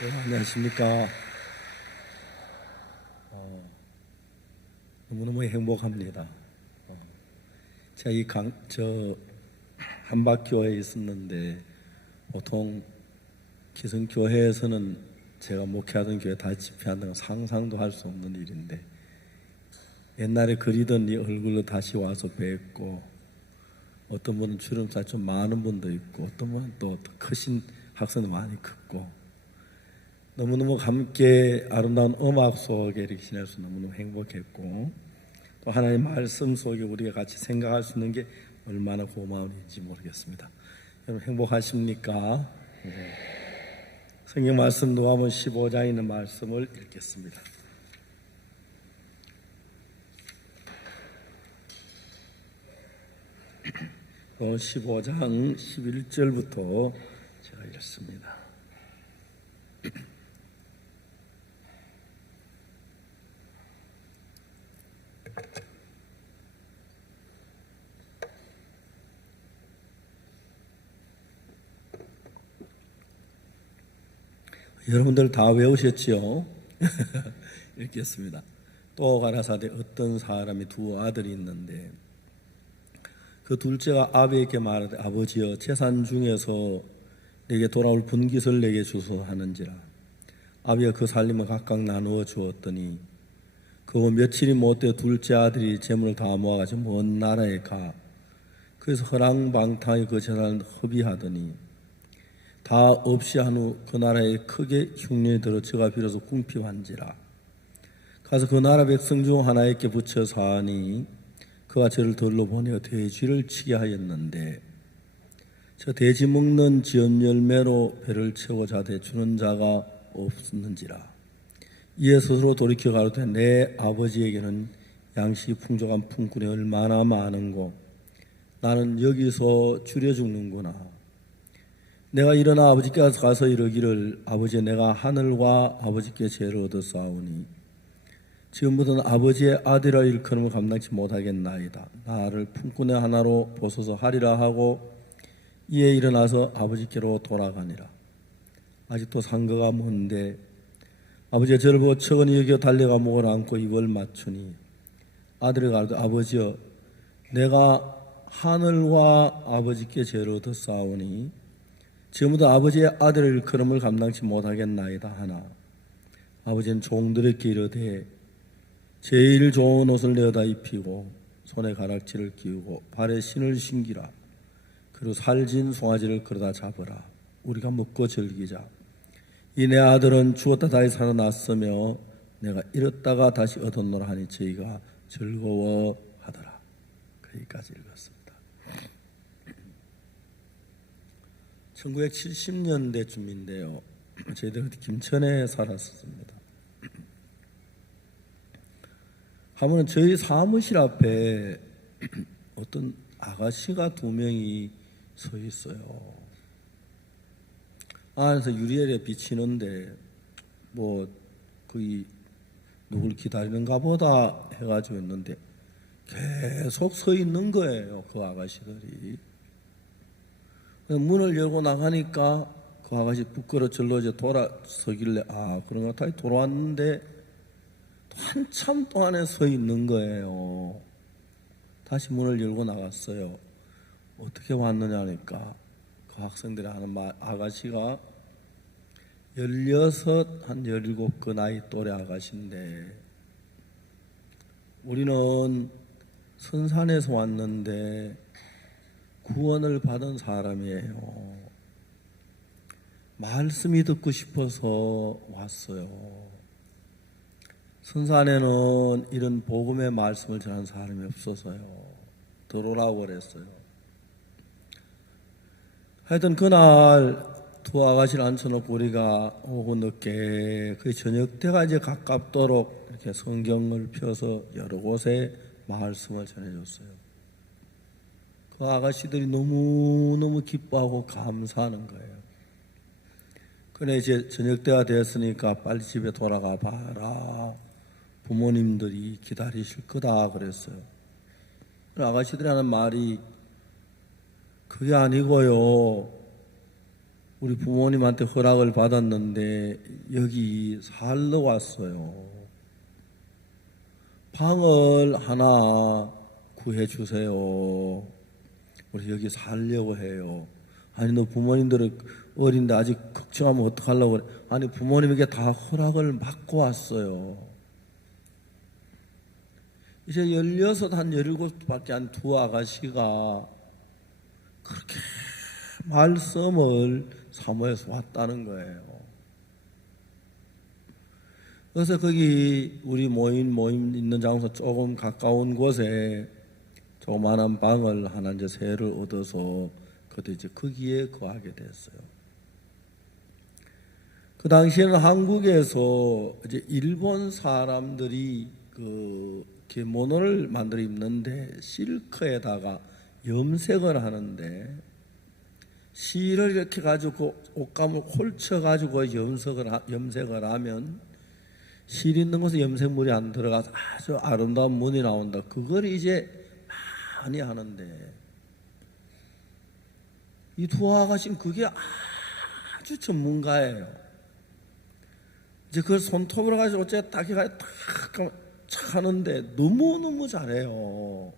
네, 안녕하십니까. 너무너무 행복합니다. 제가 한박교회에 있었는데, 보통 기성교회에서는 제가 목회하던 교회 다 집회한다는 건 상상도 할 수 없는 일인데, 옛날에 그리던 이 얼굴로 다시 와서 뵙고, 어떤 분은 주름살 좀 많은 분도 있고, 어떤 분은 또 크신 학생도 많이 컸고, 너무너무 함께 아름다운 음악 속에 이렇게 지내서 너무너무 행복했고, 또 하나님 말씀 속에 우리가 같이 생각할 수 있는 게 얼마나 고마운 일인지 모르겠습니다. 여러분 행복하십니까? 네. 성경 말씀 누가복음 15장에 있는 말씀을 읽겠습니다. 15장 11절부터 제가 읽습니다. 여러분들 다 외우셨지요? 읽겠습니다. 또 가라사대 어떤 사람이 두 아들이 있는데 그 둘째가 아비에게 말하되 아버지여 재산 중에서 내게 돌아올 분깃을 내게 주소서 하는지라. 아비가 그 살림을 각각 나누어 주었더니 그 며칠이 못되어 둘째 아들이 재물을 다 모아가지고 먼 나라에 가 그래서 허랑방탕하게 그 재산을 허비하더니 다 없이 한 후 그 나라에 크게 흉년이 들어 저가 비로소 궁핍한지라. 가서 그 나라 백성 중 하나에게 붙여 사하니 그가 저를 들러 보내어 돼지를 치게 하였는데 저 돼지 먹는 지연 열매로 배를 채워 자되 주는 자가 없었는지라. 이에 스스로 돌이켜 가로되 내 아버지에게는 양식이 풍족한 품꾼이 얼마나 많은고 나는 여기서 줄여 죽는구나. 내가 일어나 아버지께 가서 이르기를 아버지 내가 하늘과 아버지께 죄를 얻었사오니 지금부터는 아버지의 아들이라 일컬음을 감당치 못하겠나이다. 나를 품꾼의 하나로 보소서 하리라 하고 이에 일어나서 아버지께로 돌아가니라. 아직도 상거가 먼데 아버지가 저를 보고 척은히 여겨 달려가 목을 안고 입을 맞추니 아들이 가로되 아버지여 내가 하늘과 아버지께 죄를 얻었사오니 지금부터 아버지의 아들의 일컬음을 감당치 못하겠나이다 하나 아버지는 종들에게 이르되 제일 좋은 옷을 내어다 입히고 손에 가락지를 끼우고 발에 신을 신기라. 그리고 살진 송아지를 끌어다 잡으라. 우리가 먹고 즐기자. 이 내 아들은 죽었다 다시 살아났으며 내가 잃었다가 다시 얻었노라 하니 저희가 즐거워하더라. 거기까지 읽었습니다. 1970년대쯤인데요. 저희들 김천에 살았습니다. 하면 저희 사무실 앞에 어떤 아가씨가 두 명이 서 있어요. 안에서 유리엘에 비치는데 뭐 거의 누굴 기다리는가 보다 해가지고 있는데 계속 서 있는 거예요. 그 아가씨들이. 문을 열고 나가니까 그 아가씨 부끄러 절로 이제 돌아서길래 그런가 다시 돌아왔는데 한참 동안에 서 있는 거예요. 다시 문을 열고 나갔어요. 어떻게 왔느냐 하니까 그 학생들이 하는 말, 아가씨가 16, 한 17 그 나이 또래 아가씨인데 우리는 선산에서 왔는데 구원을 받은 사람이에요. 말씀이 듣고 싶어서 왔어요. 선산에는 이런 복음의 말씀을 전하는 사람이 없어서요. 들어오라고 그랬어요. 하여튼 그날 두 아가씨를 앉혀놓고 우리가 오후 늦게 그 저녁 때가 이제 가깝도록 이렇게 성경을 펴서 여러 곳에 말씀을 전해줬어요. 그 아가씨들이 너무너무 기뻐하고 감사하는 거예요. 그래 이제 저녁 때가 되었으니까 빨리 집에 돌아가 봐라. 부모님들이 기다리실 거다 그랬어요. 아가씨들이 하는 말이 그게 아니고요. 우리 부모님한테 허락을 받았는데 여기 살러 왔어요. 방을 하나 구해 주세요. 우리 여기 살려고 해요. 아니 너 부모님들은 어린데 아직 걱정하면 어떡하려고 그래. 아니 부모님에게 다 허락을 받고 왔어요. 이제 16, 한 17밖에 안 두 아가씨가 그렇게 말씀을 사모해서 왔다는 거예요. 그래서 거기 우리 모임 있는 장소 조금 가까운 곳에 조그마한 방을 하나 이제 새를 얻어서 그때 이제 거기에 거하게 됐어요. 그 당시에는 한국에서 이제 일본 사람들이 그 모노를 만들어 입는데 실크에다가 염색을 하는데 실을 이렇게 가지고 옷감을 홀쳐 가지고 염색을 하면 실 있는 곳에 염색물이 안 들어가서 아주 아름다운 문이 나온다. 그걸 이제 많이 하는데 이 두 아가씨는 그게 아주 전문가예요. 이제 그걸 손톱으로 가지고 어째 딱 해가지고 탁 하는데 너무너무 잘해요.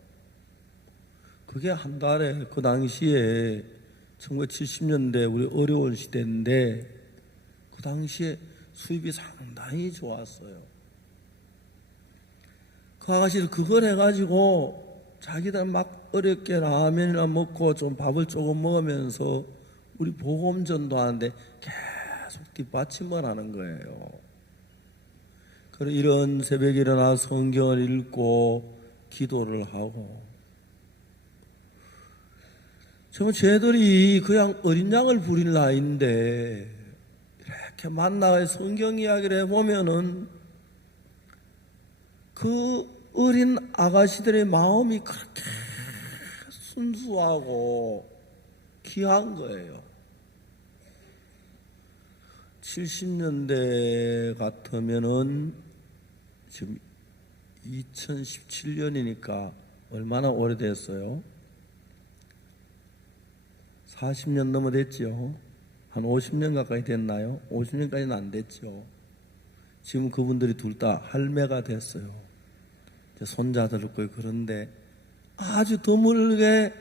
그게 한 달에 그 당시에 1970년대 우리 어려운 시대인데 그 당시에 수입이 상당히 좋았어요. 그 아가씨를 그걸 해가지고 자기들 막 어렵게 라면이나 먹고 좀 밥을 조금 먹으면서 우리 복음 전도하는데 계속 뒷받침을 하는 거예요. 그래서 이런 새벽에 일어나 성경을 읽고 기도를 하고 정말 쟤들이 그냥 어린 양을 부릴 나이인데 이렇게 만나서 성경 이야기를 해보면은 그 어린 아가씨들의 마음이 그렇게 순수하고 귀한 거예요. 70년대 같으면은 지금 2017년이니까 얼마나 오래됐어요? 40년 넘어 됐죠. 한 50년 가까이 됐나요? 50년까지는 안 됐죠. 지금 그분들이 둘 다 할매가 됐어요. 이제 손자들 있고 그런데 아주 드물게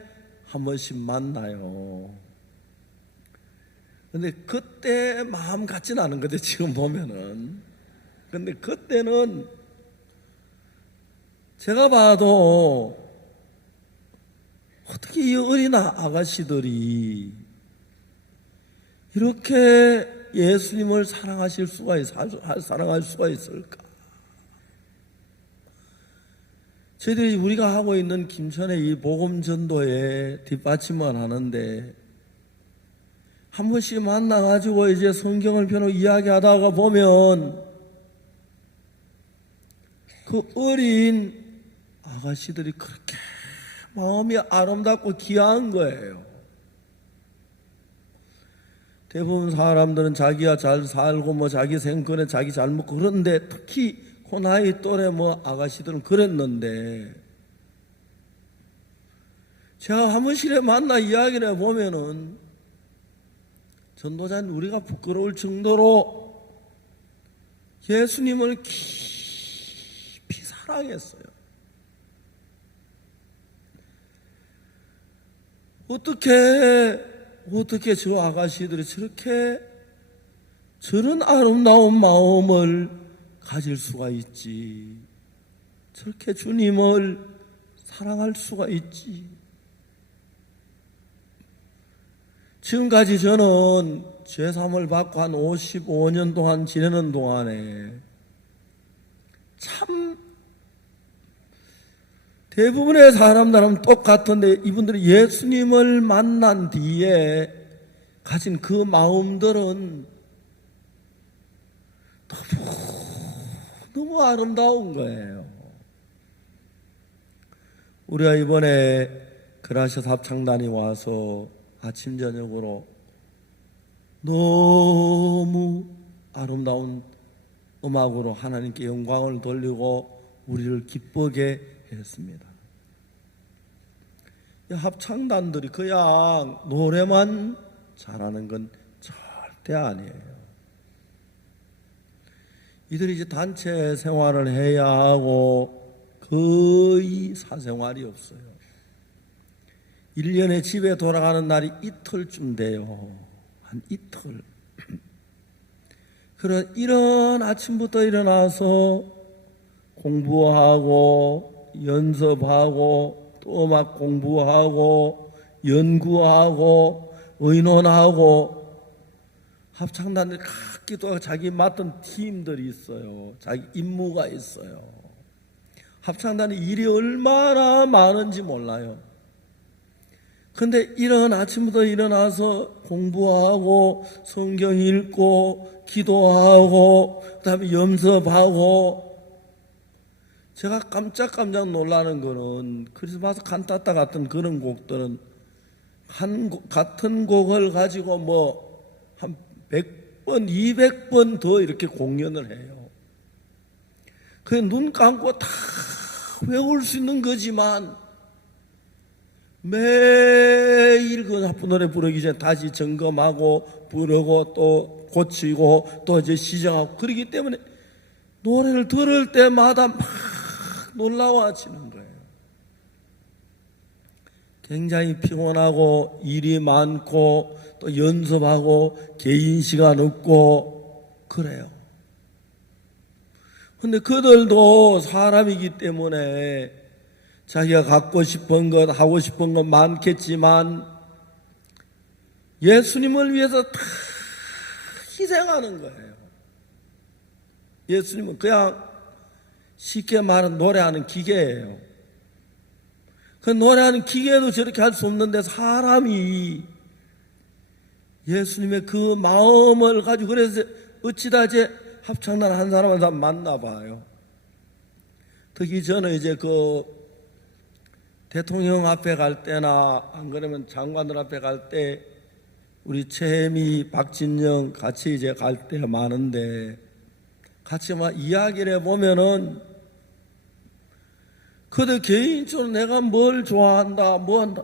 한 번씩 만나요. 근데 그때 마음 같지는 않은 거죠. 지금 보면은. 근데 그때는 제가 봐도 어떻게 이 어린 아가씨들이 이렇게 예수님을 사랑할 수가 있을까? 저희들이 우리가 하고 있는 김천의 이 복음 전도에 뒷받침만 하는데 한 번씩 만나가지고 이제 성경을 펴놓고 이야기하다가 보면 그 어린 아가씨들이 그렇게 마음이 아름답고 귀한 거예요. 대부분 사람들은 자기가 잘 살고 뭐 자기 생권에 자기 잘 먹고 그런데 특히 그 나이 또래 뭐 아가씨들은 그랬는데 제가 한 번씩 만나 이야기를 해보면은 전도자는 우리가 부끄러울 정도로 예수님을 깊이 사랑했어요. 어떻게 저 아가씨들이 저런 아름다운 마음을 가질 수가 있지? 저렇게 주님을 사랑할 수가 있지? 지금까지 저는 죄사함을 받고 한 55년 동안 지내는 동안에 참 대부분의 사람들은 똑같은데 이분들이 예수님을 만난 뒤에 가진 그 마음들은 너무 아름다운 거예요. 우리가 이번에 그라시아스 합창단이 와서 아침 저녁으로 너무 아름다운 음악으로 하나님께 영광을 돌리고 우리를 기쁘게 했습니다. 합창단들이 그냥 노래만 잘하는 건 대 아니에요. 이들이 이제 단체 생활을 해야 하고 거의 사생활이 없어요. 1년에 집에 돌아가는 날이 이틀쯤 돼요. 한 이틀. 그런 이런 아침부터 일어나서 공부하고 연습하고 또 막 공부하고 연구하고 의논하고 합창단들 각기도 하고 자기 맡은 팀들이 있어요. 자기 임무가 있어요. 합창단이 일이 얼마나 많은지 몰라요. 근데 이런 아침부터 일어나서 공부하고 성경 읽고 기도하고 그다음에 염습하고 제가 깜짝 놀라는 거는 크리스마스 칸타타 같은 그런 곡들은 같은 곡을 가지고 뭐 한 100번, 200번 더 이렇게 공연을 해요. 그냥 눈 감고 다 외울 수 있는 거지만 매일 그 나쁜 노래 부르기 전에 다시 점검하고 부르고 또 고치고 또 이제 시정하고 그러기 때문에 노래를 들을 때마다 막 놀라워지는 거예요. 굉장히 피곤하고 일이 많고 또 연습하고 개인 시간 없고 그래요. 근데 그들도 사람이기 때문에 자기가 갖고 싶은 것 하고 싶은 것 많겠지만 예수님을 위해서 다 희생하는 거예요. 예수님은 그냥 쉽게 말하면 노래하는 기계예요. 그 노래하는 기계도 저렇게 할 수 없는데 사람이 예수님의 그 마음을 가지고 그래서 어찌다 이제 합창단 한 사람을 다 만나봐요. 특히 저는 이제 그 대통령 앞에 갈 때나 안 그러면 장관들 앞에 갈 때 우리 최혜미, 박진영 같이 이제 갈 때 많은데 같이 막 이야기를 해보면은 그들 개인적으로 내가 뭘 좋아한다, 뭐 한다.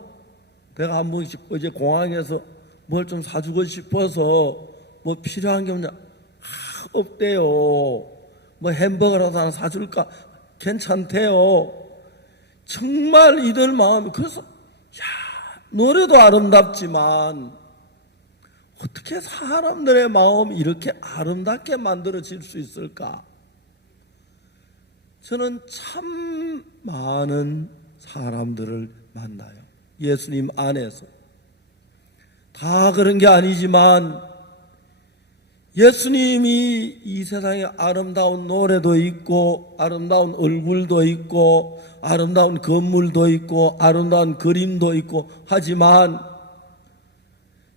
내가 한 번씩 어제 공항에서 뭘 좀 사주고 싶어서 뭐 필요한 게 없냐. 없대요. 뭐 햄버거라도 하나 사줄까? 괜찮대요. 정말 이들 마음이 그래서 노래도 아름답지만 어떻게 사람들의 마음이 이렇게 아름답게 만들어질 수 있을까? 저는 참 많은 사람들을 만나요. 예수님 안에서. 다 그런 게 아니지만 예수님이 이 세상에 아름다운 노래도 있고 아름다운 얼굴도 있고 아름다운 건물도 있고 아름다운 그림도 있고 하지만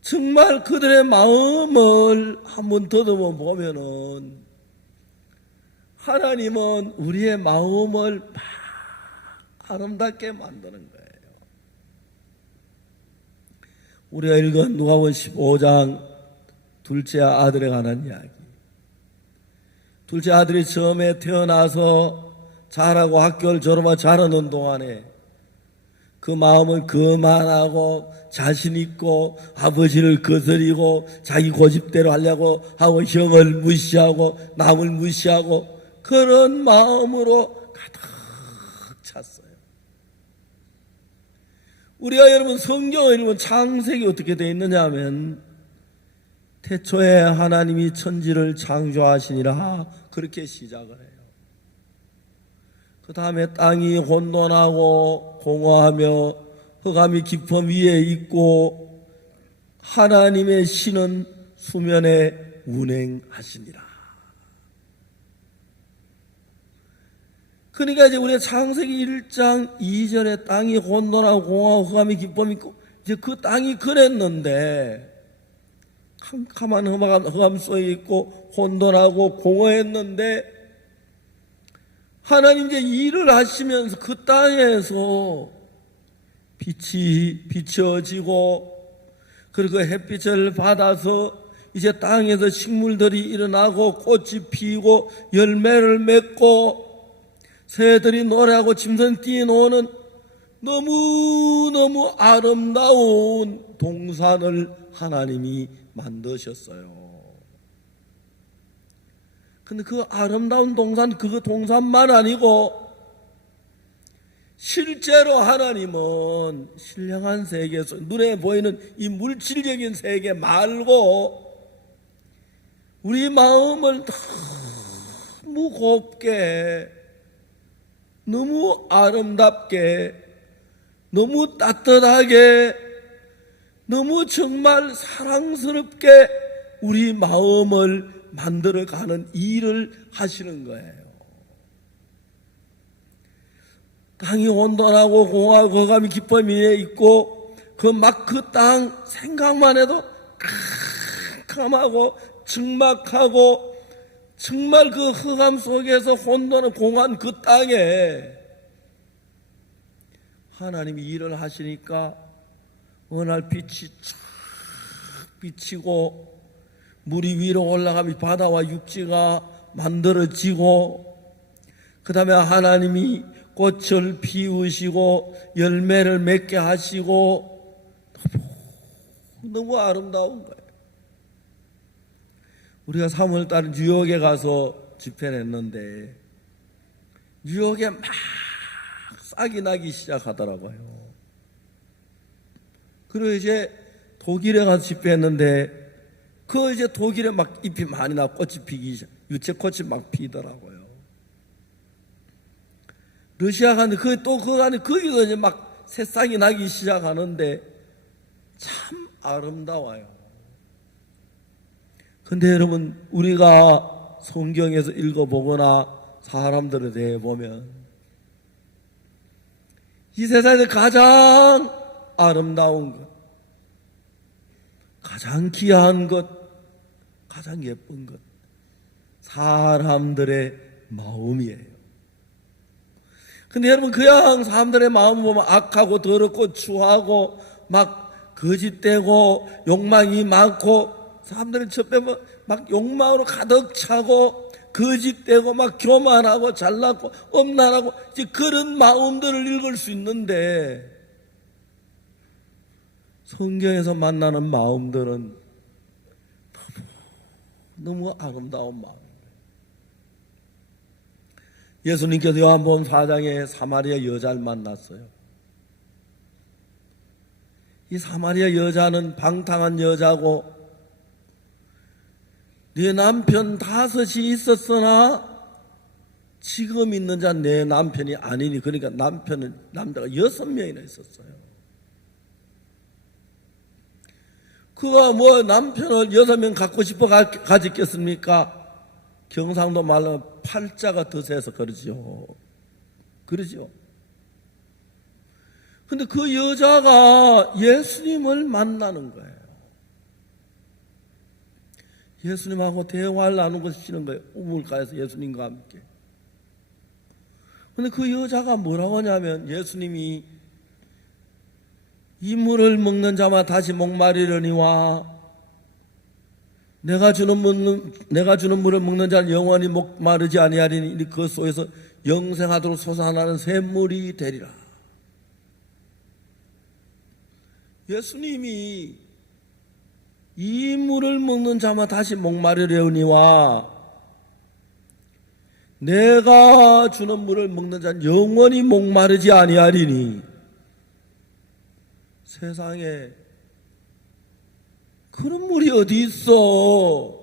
정말 그들의 마음을 한번 더듬어 보면은 하나님은 우리의 마음을 막 아름답게 만드는 거예요. 우리가 읽은 누가복음 15장 둘째 아들에 관한 이야기. 둘째 아들이 처음에 태어나서 자라고 학교를 졸업하고 자라는 동안에 그 마음은 거만하고 자신 있고 아버지를 거스리고 자기 고집대로 하려고 하고 형을 무시하고 남을 무시하고 그런 마음으로 가득 찼어요. 우리가 여러분 성경을 읽으면 창세기 어떻게 되어 있느냐 하면 태초에 하나님이 천지를 창조하시니라 그렇게 시작을 해요. 그 다음에 땅이 혼돈하고 공허하며 흑암이 깊음 위에 있고 하나님의 신은 수면에 운행하시니라. 그러니까 이제 우리 창세기 1장 2절에 땅이 혼돈하고 공허하고 흑암이 깊음 있고 이제 그 땅이 그랬는데 캄캄한 흑암 속에 있고 혼돈하고 공허했는데 하나님 이제 일을 하시면서 그 땅에서 빛이 비춰지고 그리고 햇빛을 받아서 이제 땅에서 식물들이 일어나고 꽃이 피고 열매를 맺고 새들이 노래하고 짐승 뛰노는 너무너무 아름다운 동산을 하나님이 만드셨어요. 근데 그 아름다운 동산, 그거 동산만 아니고 실제로 하나님은 신령한 세계에서 눈에 보이는 이 물질적인 세계 말고 우리 마음을 너무 곱게, 너무 아름답게, 너무 따뜻하게, 너무 정말 사랑스럽게 우리 마음을 만들어가는 일을 하시는 거예요. 땅이 온돈하고 공하고 거감이 기쁨이 있고 그 땅 생각만 해도 캄캄하고 적막하고 정말 그 흑암 속에서 혼돈을 공한 그 땅에 하나님이 일을 하시니까 어느 날 빛이 쫙 비치고 물이 위로 올라가며 바다와 육지가 만들어지고 그 다음에 하나님이 꽃을 피우시고 열매를 맺게 하시고 너무 아름다운 거예요. 우리가 3월달에 뉴욕에 가서 집회를 했는데 뉴욕에 막 싹이 나기 시작하더라고요. 그리고 이제 독일에 가서 집회했는데 그 이제 독일에 막 잎이 많이 나고 꽃이 피기 시작, 유채꽃이 막 피더라고요. 러시아 갔는데 그 안에 거기서 이제 막 새싹이 나기 시작하는데 참 아름다워요. 근데 여러분, 우리가 성경에서 읽어보거나 사람들에 대해 보면 이 세상에서 가장 아름다운 것, 가장 귀한 것, 가장 예쁜 것, 사람들의 마음이에요. 근데 여러분, 그냥 사람들의 마음 보면 악하고 더럽고 추하고 막 거짓되고 욕망이 많고 사람들은 겉보면 막 욕망으로 가득 차고 거짓되고 막 교만하고 잘났고 엄란하고 이제 그런 마음들을 읽을 수 있는데 성경에서 만나는 마음들은 너무 아름다운 마음입니다. 예수님께서 요한복음 4장에 사마리아 여자를 만났어요. 이 사마리아 여자는 방탕한 여자고 네 남편 5이 있었으나 지금 있는 자 내 남편이 아니니, 그러니까 남자가 6명이나 있었어요. 그가 뭐 남편을 6명 갖고 싶어 가졌겠습니까? 경상도 말로 팔자가 더 세서 그러죠. 근데 그 여자가 예수님을 만나는 거예요. 예수님하고 대화를 나누고 싶은 거예요. 우물가에서 예수님과 함께. 근데 그 여자가 뭐라고 하냐면, 예수님이 이 물을 먹는 자만 다시 목마르려니와 내가 주는 물을 먹는 자는 영원히 목마르지 아니하리니 그 속에서 영생하도록 솟아나는 샘물이 되리라. 예수님이 이 물을 먹는 자만 다시 목마르려니와 내가 주는 물을 먹는 자는 영원히 목마르지 아니하리니, 세상에 그런 물이 어디 있어?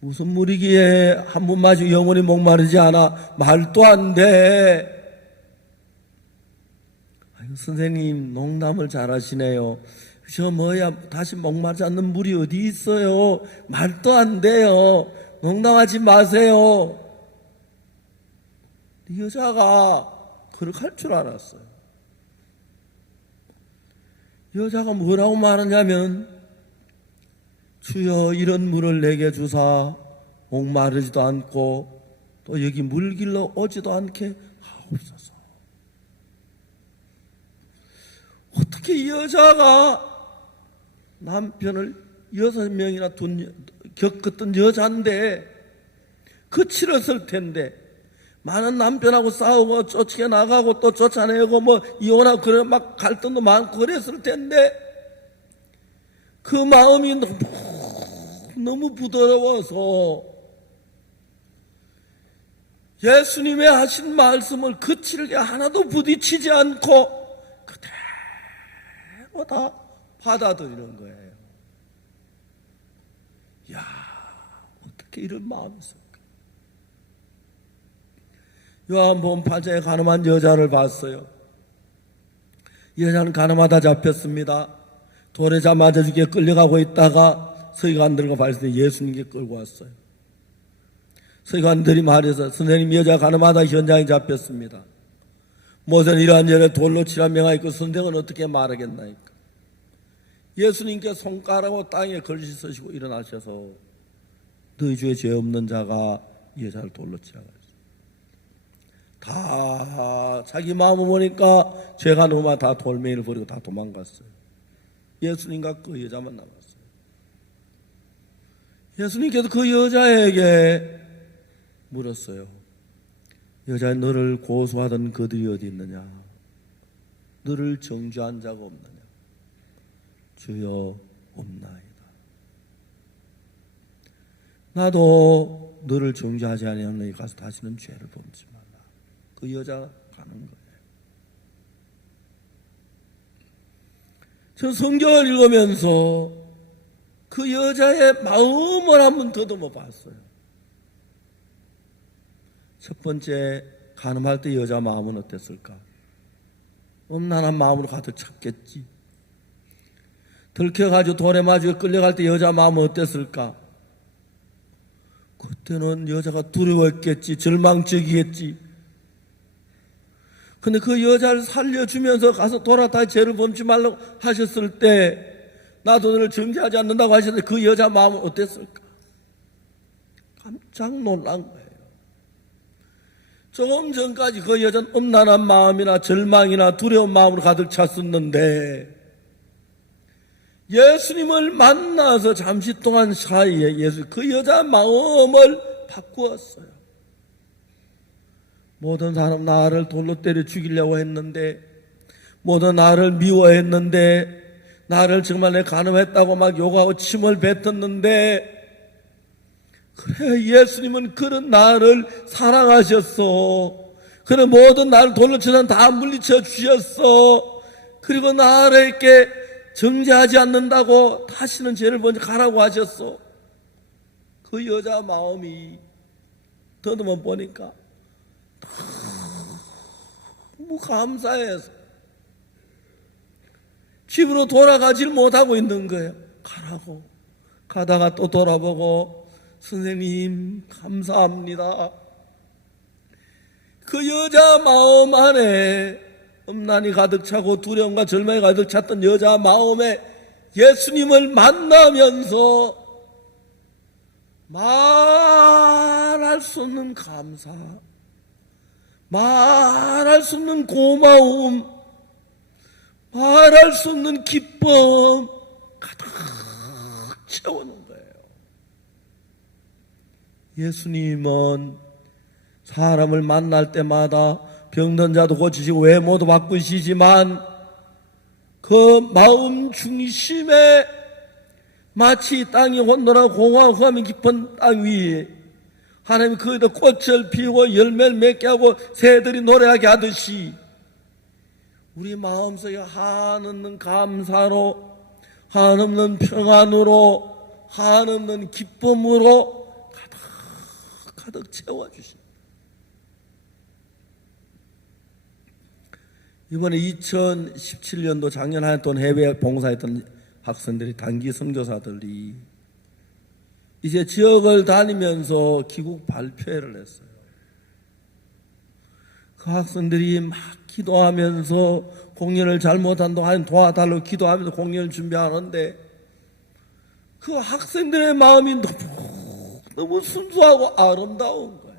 무슨 물이기에 한 번 마시고 영원히 목마르지 않아? 말도 안 돼. 아유, 선생님 농담을 잘하시네요. 저 뭐야, 다시 목마르지 않는 물이 어디 있어요? 말도 안 돼요. 농담하지 마세요. 이 여자가 그렇게 할 줄 알았어요. 여자가 뭐라고 말하냐면, 주여 이런 물을 내게 주사 목마르지도 않고 또 여기 물길로 오지도 않게 하옵소서. 어떻게 이 여자가 남편을 6명이나 겪었던 여자인데, 거칠었을 텐데, 많은 남편하고 싸우고 쫓겨나가고 또 쫓아내고 뭐 이혼하고 그래 막 갈등도 많고 그랬을 텐데, 그 마음이 너무 부드러워서 예수님의 하신 말씀을 거칠게 하나도 부딪히지 않고 그대로 다 받아들이는 거예요. 야, 어떻게 이런 마음이 있을까? 요한복음 8장에 가늠한 여자를 봤어요. 이 여자는 가늠하다 잡혔습니다. 도래자 맞아 죽게 끌려가고 있다가 서기관들과 바리새인들이 예수님께 끌고 왔어요. 서기관들이 말해서 선생님, 여자 가늠하다 현장에 잡혔습니다. 모세는 이러한 죄를 돌로 치라 명하였고 선생은 어떻게 말하겠나이까? 예수님께 손가락으로 땅에 걸치시고 일어나셔서 너희 중에 죄 없는 자가 이 여자를 돌로 치라고 했어요. 다 자기 마음을 보니까 죄가 너무 많아 다 돌멩이를 버리고 다 도망갔어요. 예수님과 그 여자만 남았어요. 예수님께서 그 여자에게 물었어요. 여자야, 너를 고소하던 그들이 어디 있느냐? 너를 정죄한 자가 없느냐? 주여, 없나이다. 나도 너를 정죄하지 아니하면 너희 가서 다시는 죄를 범치 말라. 그 여자가 가는 거예요. 저 성경을 읽으면서 그 여자의 마음을 한번 더듬어 봤어요. 첫 번째, 간음할 때 여자 마음은 어땠을까? 음란한 마음으로 가득 찼겠지. 들켜가지고 돌에 맞아 끌려갈 때 여자 마음은 어땠을까? 그때는 여자가 두려웠겠지. 절망적이겠지. 근데 그 여자를 살려주면서 가서 돌아다 죄를 범치 말라고 하셨을 때, 나도 너를 정죄하지 않는다고 하셨는데 그 여자 마음은 어땠을까? 깜짝 놀란 거예요. 조금 전까지 그 여자는 음란한 마음이나 절망이나 두려운 마음으로 가득 찼었는데, 예수님을 만나서 잠시 동안 사이에 그 여자 마음을 바꾸었어요. 모든 사람 나를 돌로 때려 죽이려고 했는데, 모든 나를 미워했는데, 나를 정말 내 간음했다고 막 욕하고 침을 뱉었는데, 그래, 예수님은 그런 나를 사랑하셨어. 그래, 모든 나를 돌로 치는 다 물리쳐 주셨어. 그리고 나를 이렇게 정죄하지 않는다고 다시는 죄를 먼저 가라고 하셨어. 그 여자 마음이 더듬어 보니까 너무 감사해서 집으로 돌아가질 못하고 있는 거예요. 가라고. 가다가 또 돌아보고, 선생님 감사합니다. 그 여자 마음 안에 음란이 가득 차고 두려움과 절망이 가득 찼던 여자 마음에 예수님을 만나면서 말할 수 없는 감사, 말할 수 없는 고마움, 말할 수 없는 기쁨 가득 채우는 거예요. 예수님은 사람을 만날 때마다 병든 자도 고치시고 외모도 바꾸시지만 그 마음 중심에 마치 땅이 혼돈하고 공허하고 흑암이 깊은 땅 위에 하나님이 거기다 꽃을 피우고 열매를 맺게 하고 새들이 노래하게 하듯이 우리 마음속에 한없는 감사로, 한없는 평안으로, 한없는 기쁨으로 가득 채워주십니다. 이번에 2017년도 작년 한 해 동안 해외 봉사했던 학생들이, 단기 선교사들이 이제 지역을 다니면서 귀국 발표회를 했어요. 그 학생들이 막 기도하면서 공연을 잘못한 동안 도와달라고 기도하면서 공연을 준비하는데 그 학생들의 마음이 너무 순수하고 아름다운 거예요.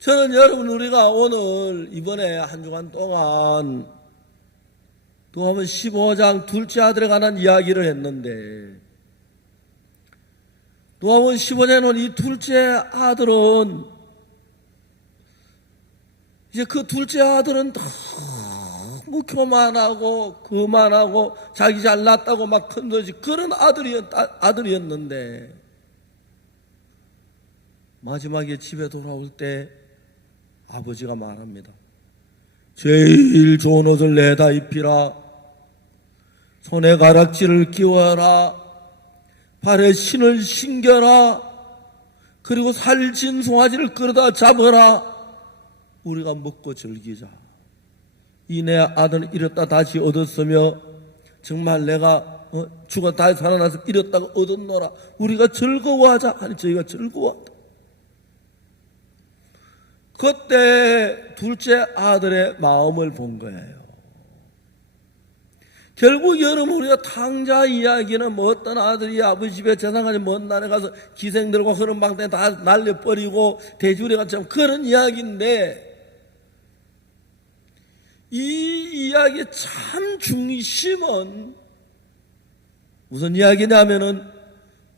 저는 여러분, 우리가 오늘 이번에 한 주간 동안 누가복음 15장 둘째 아들에 관한 이야기를 했는데, 누가복음 15장에는 이 둘째 아들은 이제 그 둘째 아들은 너무 교만하고 거만하고 자기 잘났다고 막 큰소리 그런 아들이었는데 마지막에 집에 돌아올 때 아버지가 말합니다. 제일 좋은 옷을 내다 입히라. 손에 가락지를 끼워라. 발에 신을 신겨라. 그리고 살찐 송아지를 끌어다 잡아라. 우리가 먹고 즐기자. 이 내 아들은 잃었다 다시 얻었으며 정말 내가 죽어 다시 살아나서 잃었다가 얻었노라. 우리가 즐거워하자. 아니 저희가 즐거워한다. 그때 둘째 아들의 마음을 본 거예요. 결국 여러분 우리가 탕자 이야기는 뭐 어떤 아들이 아버지 집에 재산까지 먼 날에 가서 기생들과 그런 방에 다 날려버리고 돼지우리 같이 그런 이야기인데 이 이야기의 참 중심은 무슨 이야기냐면은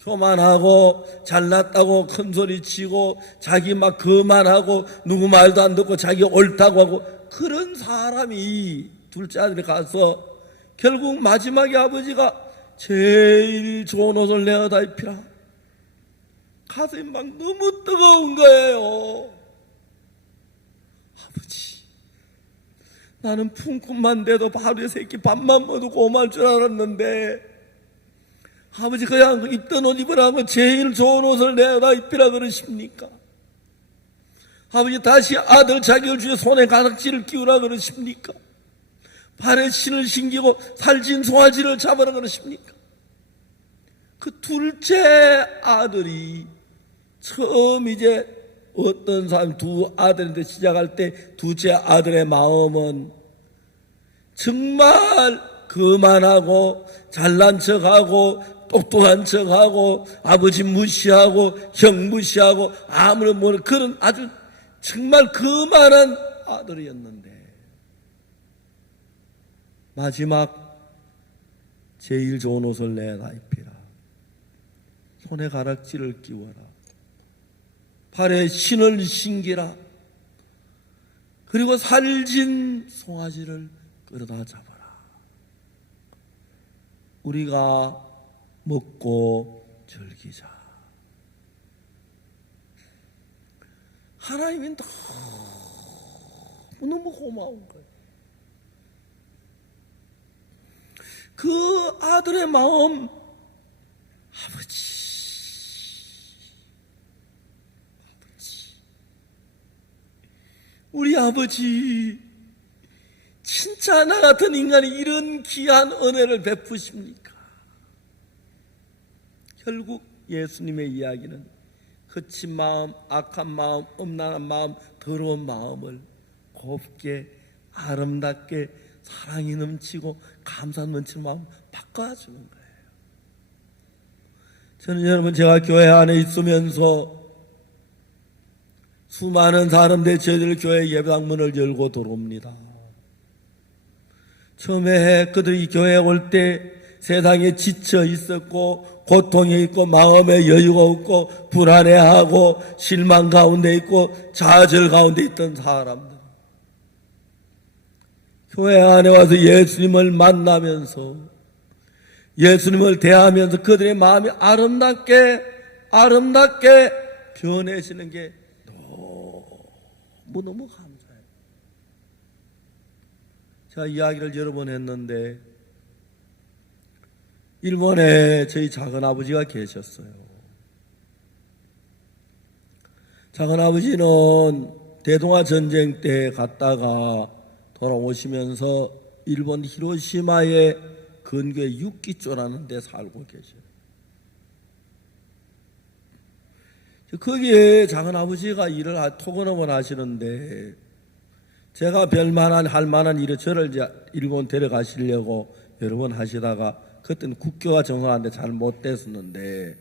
교만하고 잘났다고 큰소리치고 자기 막 거만하고 누구 말도 안 듣고 자기 옳다고 하고 그런 사람이 둘째 아들이 가서 결국 마지막에 아버지가 제일 좋은 옷을 내어다 입히라. 가슴이 막 너무 뜨거운 거예요. 아버지, 나는 품꾼만 돼도 하루에 새끼 밥만 먹어도 고마울 줄 알았는데 아버지 그냥 입던 옷 입으라고 제일 좋은 옷을 내어다 입히라 그러십니까? 아버지 다시 아들 자격을 주여 손에 가락지를 끼우라 그러십니까? 발에 신을 신기고 살찐 송아지를 잡으라 그러십니까? 그 둘째 아들이 처음 이제 어떤 사람 두 아들인데 시작할 때 둘째 아들의 마음은 정말 거만하고 잘난 척하고 똑똑한 척하고 아버지 무시하고 형 무시하고 아무런 모르는 그런 아주 정말 거만한 아들이었는데 마지막 제일 좋은 옷을 내다 입히라. 손에 가락지를 끼워라. 발에 신을 신기라. 그리고 살진 송아지를 끌어다 잡아라. 우리가 먹고 즐기자. 하나님이 너무 고마운 거예요. 그 아들의 마음, 아버지, 우리 아버지, 진짜 나 같은 인간이 이런 귀한 은혜를 베푸십니까? 결국 예수님의 이야기는 거친 마음, 악한 마음, 음란한 마음, 더러운 마음을 곱게 아름답게 사랑이 넘치고 감사 넘치는 마음 바꿔주는 거예요. 저는 여러분 제가 교회 안에 있으면서 수많은 사람들이 저희들 교회 예배당 문을 열고 들어옵니다. 처음에 그들이 교회에 올 때 세상에 지쳐 있었고 고통에 있고 마음에 여유가 없고 불안해하고 실망 가운데 있고 좌절 가운데 있던 사람들 교회 안에 와서 예수님을 만나면서 예수님을 대하면서 그들의 마음이 아름답게 변해지는 게 너무 감사해요. 제가 이야기를 여러 번 했는데 일본에 저희 작은아버지가 계셨어요. 작은아버지는 대동아 전쟁 때 갔다가 돌아오시면서 일본 히로시마의 근교에 육기조라는 데 살고 계셔요. 거기에 작은아버지가 일을 토건업을 하시는데 제가 별만한 할만한 일을 저를 이제 일본 데려가시려고 여러 번 하시다가 그때는 국교가 정상한데 잘 못 됐었는데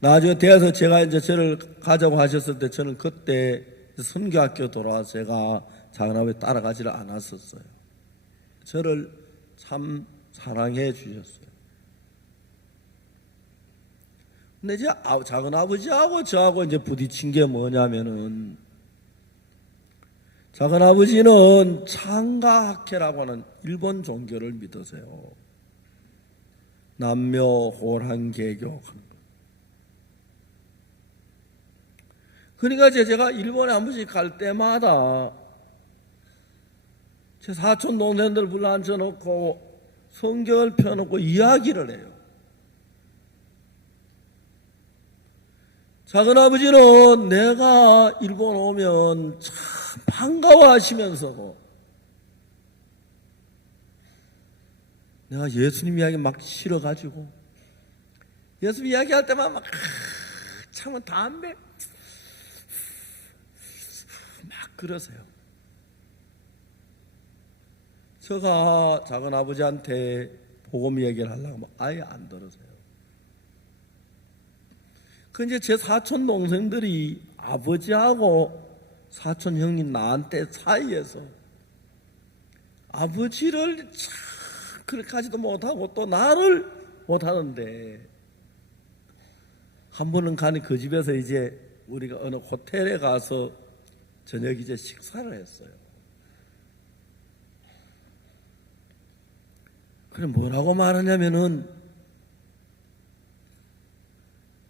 나중에 되어서 제가 이제 저를 가자고 하셨을 때 저는 그때 선교학교 돌아와서 제가 작은아버지 따라가지를 않았었어요. 저를 참 사랑해 주셨어요. 근데 이제 작은아버지하고 저하고 이제 부딪힌 게 뭐냐면은 작은 아버지는 창가학회라고 하는 일본 종교를 믿으세요. 남묘 호랑개교 하는 거. 그러니까 제가 일본에 한 번씩 갈 때마다 제 사촌 동생들 불러 앉혀놓고 성경을 펴놓고 이야기를 해요. 작은아버지는 내가 일본 오면 참 반가워하시면서 내가 예수님 이야기 막 실어가지고 예수님 이야기할 때만 막 참은 담배 막 그러세요. 제가 작은아버지한테 복음 얘기를 하려고 하면 아예 안 들으세요. 그 이제 제 사촌 동생들이 아버지하고 사촌 형님 나한테 사이에서 아버지를 참 그렇게 하지도 못하고 또 나를 못하는데 한 번은 가니 그 집에서 이제 우리가 어느 호텔에 가서 저녁 이제 식사를 했어요. 그래 뭐라고 말하냐면은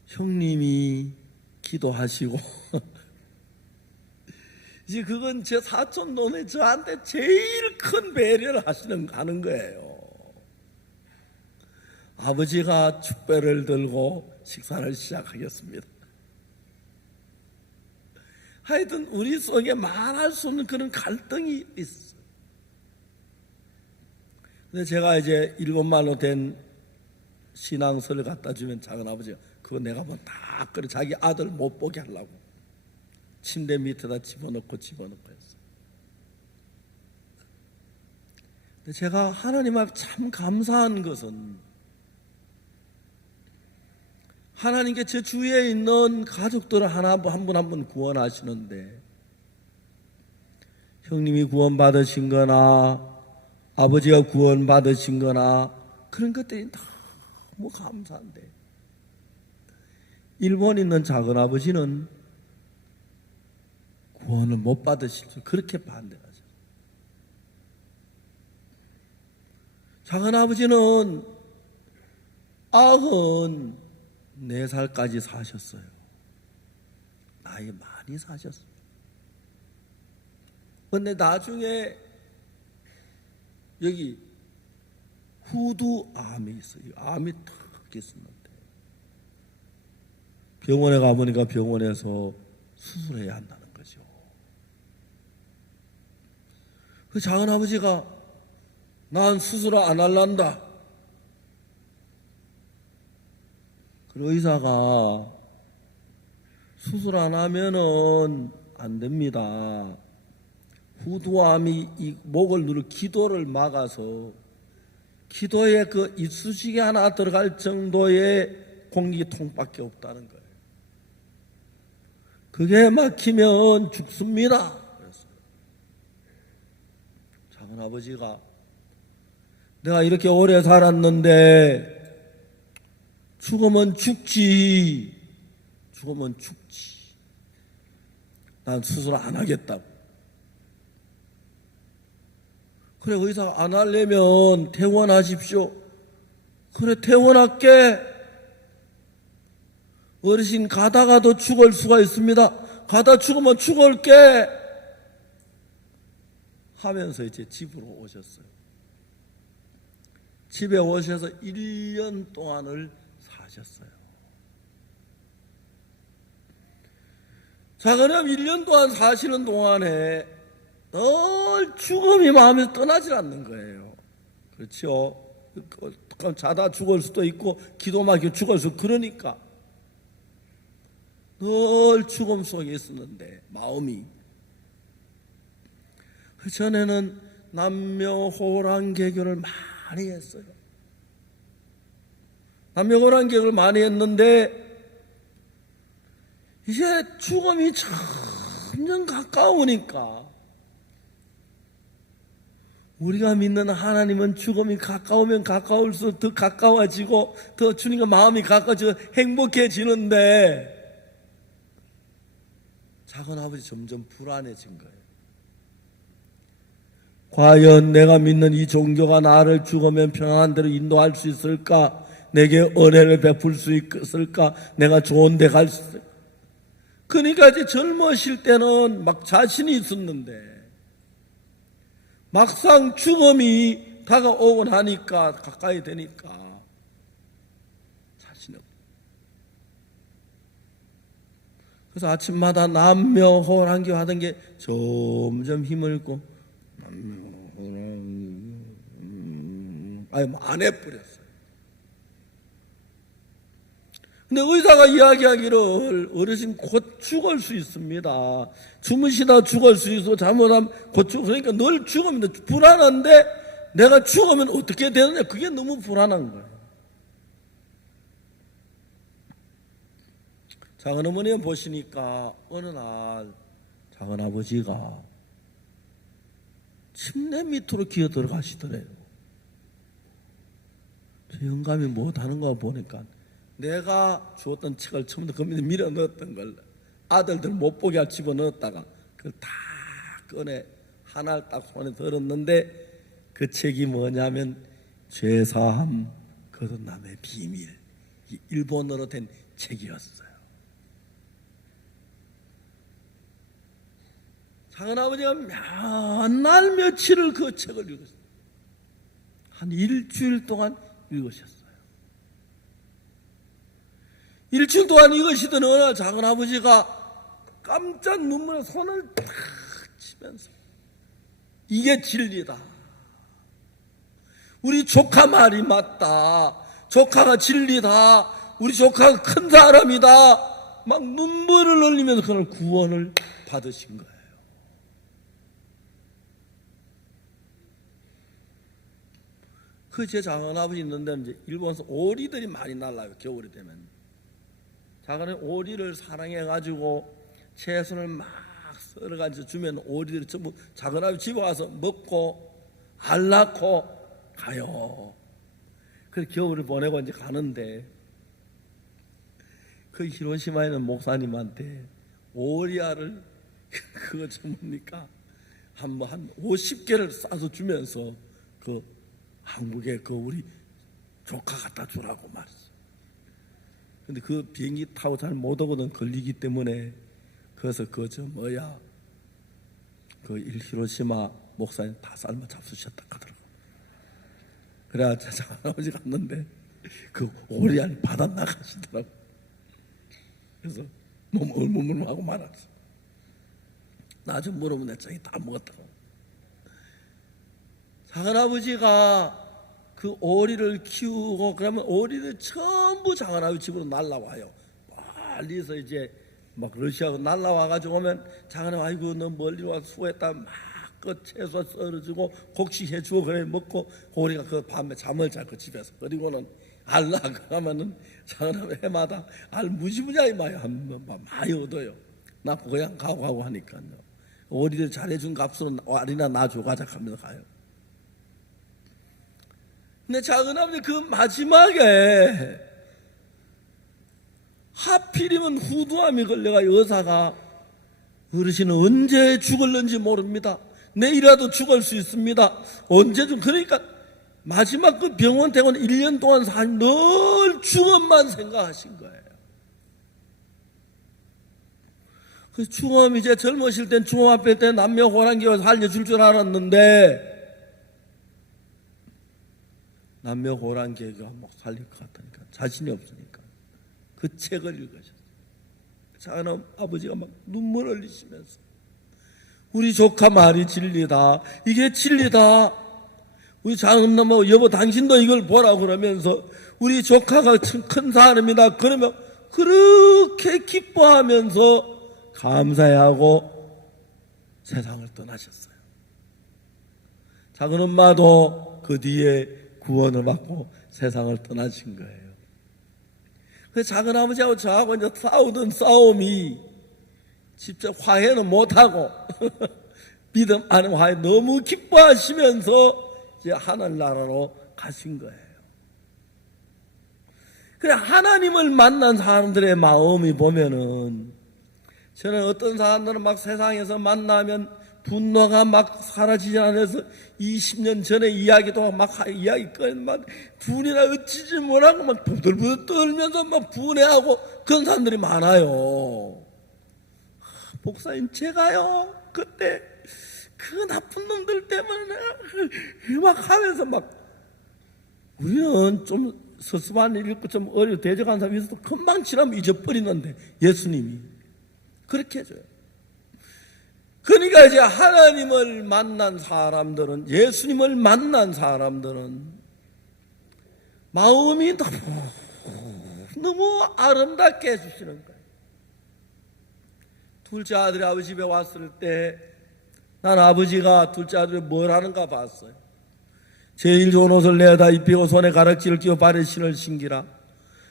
형님이 기도하시고 이제 그건 제 사촌 노네 저한테 제일 큰 배려를 하는 거예요. 아버지가 축배를 들고 식사를 시작하겠습니다. 하여튼 우리 속에 말할 수 없는 그런 갈등이 있어요. 근데 제가 이제 일본말로 된 신앙서를 갖다 주면 작은아버지가 그거 내가 뭐 다 그래 자기 아들 못 보게 하려고 침대 밑에다 집어넣고 했어요. 근데 제가 하나님 앞에 참 감사한 것은 하나님께 제 주위에 있는 가족들을 한 분 한 분 구원하시는데 형님이 구원받으신 거나 아버지가 구원받으신 거나 그런 것들이 너무 감사한데 일본에 있는 작은아버지는 구원을 못 받으실 줄 그렇게 반대하셨어요. 작은아버지는 94살까지 사셨어요. 나이 많이 사셨어요. 그런데 나중에 여기 후두암이 있어요. 암이 탁 있었는데 병원에 가보니까 병원에서 수술해야 한다는 거죠. 그 작은아버지가 난 수술 안 할란다. 그 의사가 수술 안 하면은 안 됩니다. 후두암이 이 목을 누르 기도를 막아서 기도에 그 이쑤시개 하나 들어갈 정도의 공기통밖에 없다는 거예요. 그게 막히면 죽습니다. 그랬어요. 작은아버지가 내가 이렇게 오래 살았는데 죽으면 죽지. 난 수술 안 하겠다고. 그래 의사가 안 하려면 퇴원하십시오. 그래 퇴원할게. 어르신 가다가도 죽을 수가 있습니다. 가다 죽으면 죽을게 하면서 이제 집으로 오셨어요. 집에 오셔서 1년 동안을 사셨어요. 자, 그럼 1년 동안 사시는 동안에 늘 죽음이 마음에서 떠나질 않는 거예요. 그렇죠? 자다 죽을 수도 있고 기도 막혀 죽을 수도 그러니까 늘 죽음 속에 있었는데 마음이 그 전에는 남묘호랑개교를 많이 했어요. 남묘호랑개교를 많이 했는데 이제 죽음이 점점 가까우니까 우리가 믿는 하나님은 죽음이 가까우면 가까울수록 더 가까워지고 더 주님과 마음이 가까워지고 행복해지는데 작은아버지 점점 불안해진 거예요. 과연 내가 믿는 이 종교가 나를 죽으면 편안한 대로 인도할 수 있을까? 내게 은혜를 베풀 수 있을까? 내가 좋은 데 갈 수 있을까? 그러니까 이제 젊으실 때는 막 자신이 있었는데 막상 죽음이 다가오고 나니까, 가까이 되니까 자신이 없어요. 그래서 아침마다 남묘호랑기 하던 게 점점 힘을 잃고 안 해버렸어요. 근데 의사가 이야기하기를 어르신 곧 죽을 수 있습니다. 주무시다 죽을 수 있어. 잘못하면 곧 죽을 수 있으니까 늘 죽으면 불안한데 내가 죽으면 어떻게 되느냐. 그게 너무 불안한 거예요. 작은어머니 보시니까 어느 날 작은아버지가 침대 밑으로 기어 들어가시더래요. 저 영감이 못하는 거 보니까 내가 주었던 책을 처음부터 그 밑에 밀어 넣었던 걸 아들들 못 보게 할 집어넣었다가 그걸 다 꺼내 하나를 딱 손에 들었는데 그 책이 뭐냐면 죄사함 거듭남의 비밀, 일본어로 된 책이었어요. 작은아버지가 몇 날 며칠을 그 책을 읽었어요. 한 일주일 동안 읽으셨어요. 일주일 동안 읽으시던 어느 날 작은아버지가 깜짝 눈물에 손을 탁 치면서 이게 진리다. 우리 조카 말이 맞다. 조카가 진리다. 우리 조카가 큰 사람이다. 막 눈물을 흘리면서 그런 구원을 받으신 거예요. 그 제 작은아버지 있는데 이제 일본에서 오리들이 많이 날라요. 겨울이 되면. 작은 오리를 사랑해가지고 채순을 막 썰어가지고 주면 오리들이 전부 작은아버지 집에 와서 먹고 알 낳고 가요. 그래서 겨울을 보내고 이제 가는데 그 히로시마에 있는 목사님한테 오리알을 그거 전뭡니까? 한 50개를 싸서 주면서 그 한국에 그 우리 조카 갖다 주라고 말했어. 근데 그 비행기 타고 잘 못 오거든. 걸리기 때문에. 그래서 그 히로시마 목사님 다 삶아 잡수셨다 하더라고. 그래야 작은아버지 갔는데 그 오리알 받아 나가시더라고. 그래서 몸 얼물물하고 말았어. 나중에 물어보면 내 자기 다 먹었다고. 작은아버지가 그 오리를 키우고 그러면 오리를 전부 작은아버지 집으로 날라와요. 멀리서 이제 막 러시아로 날라와가지고 오면 작은아버지 아이고 너 멀리 와서 수고했다 막 그 채소 썰어주고 곡식해주고 그래 먹고 오리가 그 밤에 잠을 잘 그 집에서. 그리고는 알 나가면은 작은아버지 해마다 알 무지무지하게 많이 얻어요. 나 고향 가고 하니까요. 오리들 잘해준 값으로 알이나 놔줘 가자 하면서 가요. 근데 작은아버지 그 마지막에 하필이면 후두암이 걸려가 의사가 어르신은 언제 죽을는지 모릅니다. 내일이라도 죽을 수 있습니다. 언제든. 그러니까 마지막 그 병원 대원 1년 동안 늘 죽음만 생각하신 거예요. 그 죽음 이제 젊으실 땐 죽음 앞에 때 남녀호랑기가 살려줄 줄 알았는데 남녀호랑기가 막 살릴 것 같으니까 자신이 없으니까 그 책을 읽으셨어요. 작은 아버지가 막 눈물 흘리시면서 우리 조카 말이 진리다. 이게 진리다. 우리 작은 엄마 여보 당신도 이걸 보라 그러면서 우리 조카가 큰 사람이다. 그러면 그렇게 기뻐하면서 감사해하고 세상을 떠나셨어요. 작은 엄마도 그 뒤에 구원을 받고 세상을 떠나신 거예요. 그 작은 아버지하고 저하고 이제 싸우던 싸움이 직접 화해는 못하고 믿음 안에 화해 너무 기뻐하시면서 이제 하늘나라로 가신 거예요. 그래 하나님을 만난 사람들의 마음이 보면은 저는 어떤 사람들은 막 세상에서 만나면 분노가 막 사라지지 않아서 20년 전에 이야기도 막 이야기 꺼내면 분이나 어찌지 뭐라고 막 부들부들 떨면서 막 분해하고 그런 사람들이 많아요. 목사님, 제가요 그때 그 나쁜 놈들 때문에 막 하면서 막, 우리는 좀 서스만 읽고 좀 어려 대적한 사람이 있어도 금방 지나면 잊어버리는데 예수님이 그렇게 해줘요. 그러니까 이제 하나님을 만난 사람들은, 예수님을 만난 사람들은 마음이 너무 아름답게 해주시는 거예요. 둘째 아들이 아버지 집에 왔을 때 난 아버지가 둘째 아들이 뭘 하는가 봤어요. 제일 좋은 옷을 내다 입히고 손에 가락지를 끼워 발에 신을 신기라.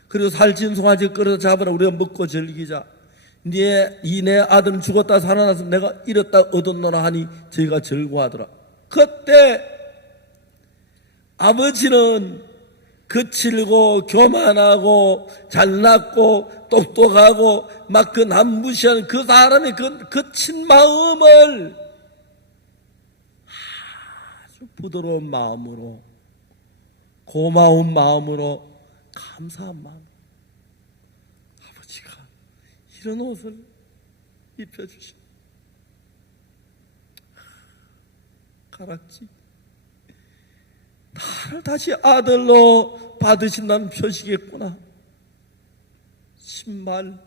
그리고 살찐 송아지 끌어서 잡으라. 우리가 먹고 즐기자. 내 아들은 죽었다 살아나서 내가 잃었다 얻었노라 하니 저희가 즐거워하더라. 그때 아버지는 거칠고 교만하고 잘났고 똑똑하고 막 그 남부시한 그 사람의 그 거친 마음을 아주 부드러운 마음으로, 고마운 마음으로, 감사한 마음, 아버지가 이런 옷을 입혀주신 가락지, 나를 다시 아들로 받으신다는 표시겠구나. 신발,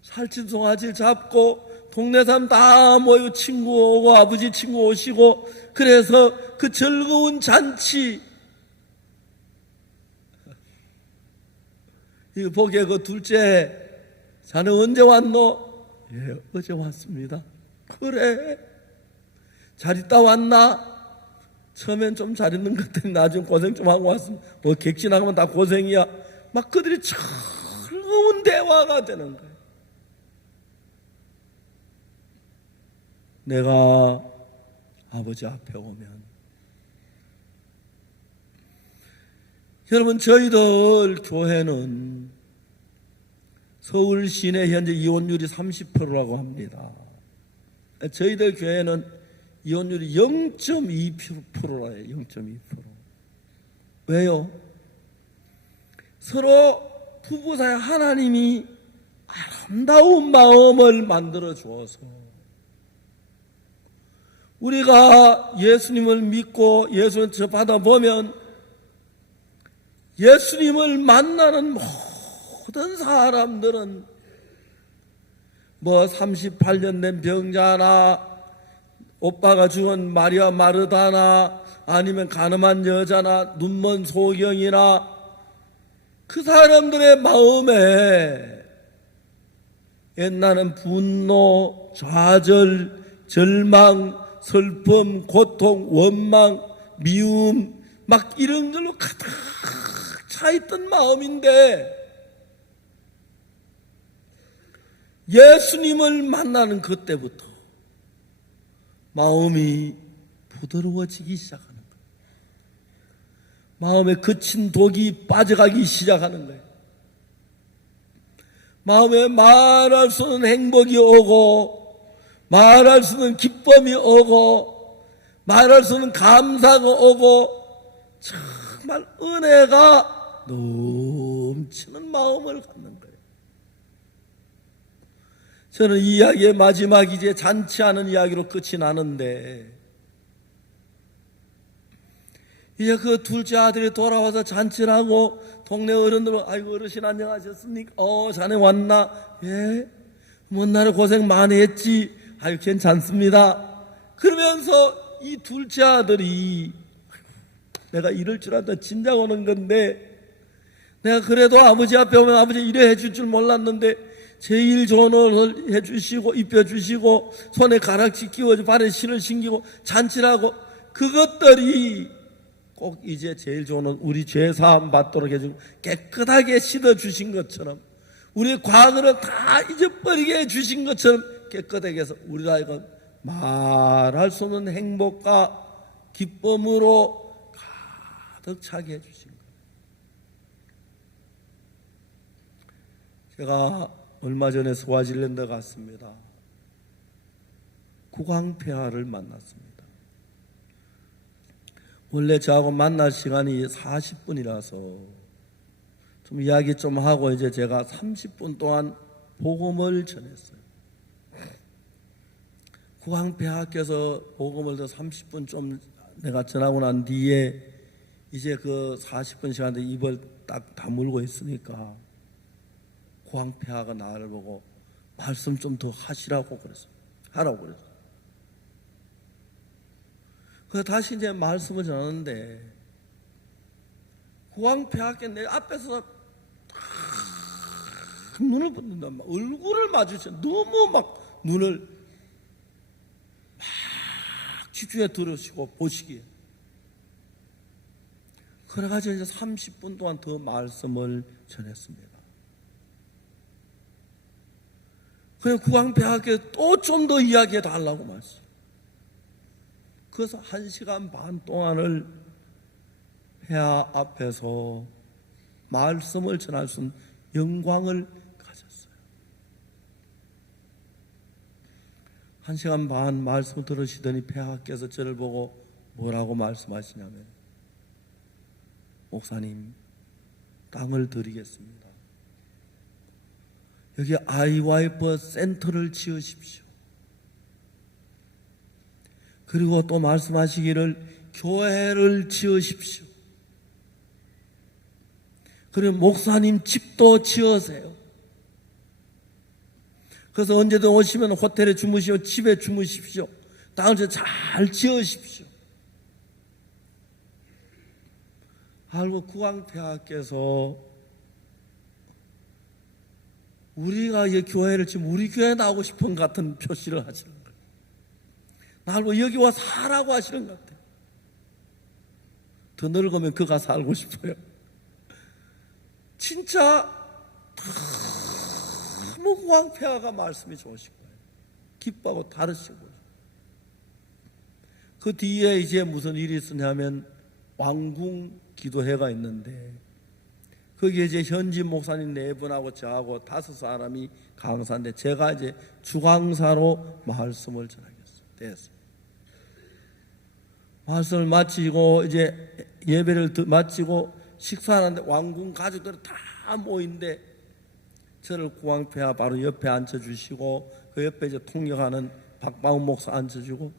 살찐 송아지를 잡고 동네 사람 다 모이고 친구 오고 아버지 친구 오시고, 그래서 그 즐거운 잔치, 이거 보기에 그 둘째, 자네 언제 왔노? 예, 어제 왔습니다. 그래, 잘 있다 왔나? 처음엔 좀 잘 있는 것 같더니 나중에 고생 좀 하고 왔습니다. 뭐 객진하면 다 고생이야. 막 그들이 즐거운 대화가 되는 거예요. 내가 아버지 앞에 오면, 여러분, 저희들 교회는 서울 시내 현재 이혼율이 30%라고 합니다. 저희들 교회는 이혼율이 0.2%라요. 0.2%. 왜요? 서로 부부 사이 하나님이 아름다운 마음을 만들어 주어서 우리가 예수님을 믿고 예수님을 접하다 보면 예수님을 만나는 모든 사람들은 뭐 38년 된 병자나 오빠가 죽은 마리아 마르다나 아니면 가늠한 여자나 눈먼 소경이나 그 사람들의 마음에 옛날은 분노, 좌절, 절망, 슬픔, 고통, 원망, 미움 막 이런 걸로 가득 차있던 마음인데 예수님을 만나는 그때부터 마음이 부드러워지기 시작하는 거예요. 마음에 거친 독이 빠져가기 시작하는 거예요. 마음에 말할 수 없는 행복이 오고 말할 수 없는 기쁨이 오고 말할 수 없는 감사가 오고 정말 은혜가 넘치는 마음을 갖는 거예요. 저는 이 이야기의 마지막 이제 잔치하는 이야기로 끝이 나는데, 이제 그 둘째 아들이 돌아와서 잔치를 하고 동네 어른들은 아이고 어르신 안녕하셨습니까? 자네 왔나? 예, 먼 날에 고생 많이 했지. 아유 괜찮습니다. 그러면서 이 둘째 아들이 내가 이럴 줄 알았다 진작 오는 건데 내가 그래도 아버지 앞에 오면 아버지 이래 해줄 줄 몰랐는데 제일 좋은 옷을 해주시고 입혀주시고 손에 가락지 끼워주고 발에 신을 신기고 잔치를 하고 그것들이 꼭 이제 제일 좋은 옷 우리 죄사함 받도록 해주고 깨끗하게 씻어주신 것처럼 우리의 과거를 다 잊어버리게 해주신 것처럼 깨끗하게 해서 우리가 이건 말할 수 없는 행복과 기쁨으로 가득 차게 해주신 거예요. 제가 얼마 전에 스와질랜드 갔습니다. 국왕폐하를 만났습니다. 원래 저하고 만날 시간이 40분이라서 좀 이야기 좀 하고 이제 제가 30분 동안 복음을 전했어요. 국왕폐하께서 복음을 더 30분 좀 내가 전하고 난 뒤에 이제 그 40분 시간에 입을 딱 다물고 있으니까 국왕폐하가 나를 보고 말씀 좀 더 하시라고 그랬어요. 하라고 그랬어요. 그래서 다시 이제 말씀을 전하는데 국왕폐하께 내 앞에서 딱 눈을 붙는다. 얼굴을 마주쳐 너무 막 눈을 막 집중해 들으시고 보시기에. 그래가지고 이제 30분 동안 더 말씀을 전했습니다. 그냥 국왕폐하께 또 좀 더 이야기해 달라고 말씀. 그래서 1시간 반 동안을 폐하 앞에서 말씀을 전할 수 있는 영광을 가졌어요. 1시간 반 말씀 들으시더니 폐하께서 저를 보고 뭐라고 말씀하시냐면, 목사님, 땅을 드리겠습니다. 여기 아이와이프 센터를 지으십시오. 그리고 또 말씀하시기를 교회를 지으십시오. 그리고 목사님 집도 지으세요. 그래서 언제든 오시면 호텔에 주무시고 집에 주무십시오. 땅을 잘 지으십시오. 알고 국왕폐하께서 우리가 이 교회를 지금 우리 교회에 나오고 싶은 같은 표시를 하시는 거예요. 나를 여기 와 살라고 하시는 것 같아요. 더 늙으면 그가 살고 싶어요. 진짜 너무 국왕폐하가 말씀이 좋으신 거예요. 기뻐하고 다르시고. 그 뒤에 이제 무슨 일이 있었냐면 왕궁 기도회가 있는데 거기에 이제 현지 목사님 4분하고 저하고 5사람이 강사인데 제가 이제 주강사로 말씀을 전하겠어요. 말씀을 마치고 이제 예배를 마치고 식사하는데 왕궁 가족들이 다 모인데 저를 국왕폐하 바로 옆에 앉혀주시고 그 옆에 이제 통역하는 박방훈 목사 앉혀주고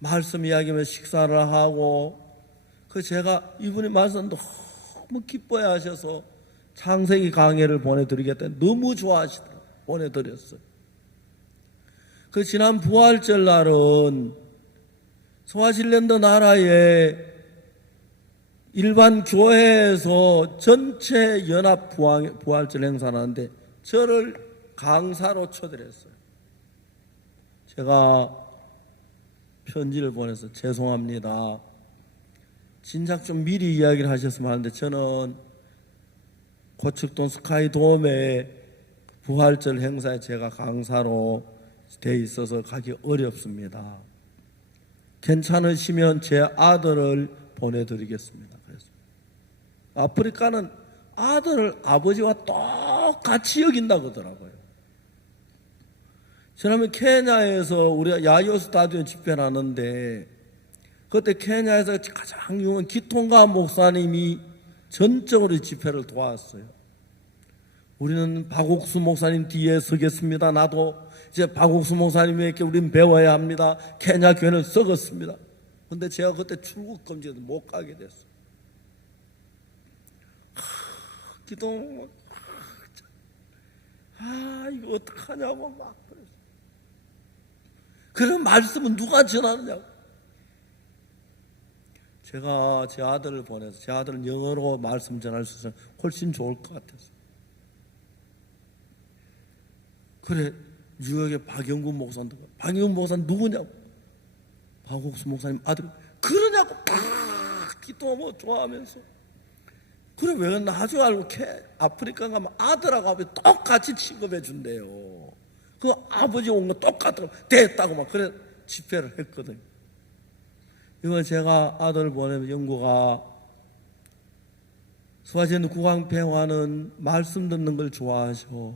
말씀 이야기하면 식사를 하고 그 제가 이분이 말씀 너무 기뻐해 하셔서 창세기 강해를 보내드리겠다니 너무 좋아하시더라고요. 보내드렸어요. 그 지난 부활절 날은 스와질랜드 나라의 일반 교회에서 전체 연합 부활절 행사를 하는데 저를 강사로 초대했어요. 제가 편지를 보내서 죄송합니다. 진작 좀 미리 이야기를 하셨으면 하는데 저는 고척동 스카이돔에 부활절 행사에 제가 강사로 돼 있어서 가기 어렵습니다. 괜찮으시면 제 아들을 보내드리겠습니다. 그래서 아프리카는 아들을 아버지와 똑같이 여긴다고 하더라고요. 지난번 케냐에서 우리가 야요 스타디움 집회를 하는데 그때 케냐에서 가장 유명한 기통가 목사님이 전적으로 집회를 도왔어요. 우리는 박옥수 목사님 뒤에 서겠습니다. 나도 이제 박옥수 목사님에게 우리는 배워야 합니다. 케냐 교회는 썩었습니다. 그런데 제가 그때 출국 금지해서 못 가게 됐어요. 기도 이거 어떡하냐고 막 그랬어요. 그런 말씀은 누가 전하느냐고. 제가 제 아들을 보내서 제 아들은 영어로 말씀 전할 수 있어서 훨씬 좋을 것 같았어요. 그래 뉴욕의 박영군 목사님, 박영군 목사님 누구냐고. 박옥수 목사님 아들. 그러냐고 막 기도하고 좋아하면서. 그래 왜 나중에 알고 아프리카 가면 아들하고 아버지 똑같이 취급해 준대요. 그 아버지 온 거 똑같다고 됐다고 막 그래 집회를 했거든요. 이건 제가 아들을 보내면 영구가 스와질랜드 국왕폐하는 말씀 듣는 걸 좋아하셔.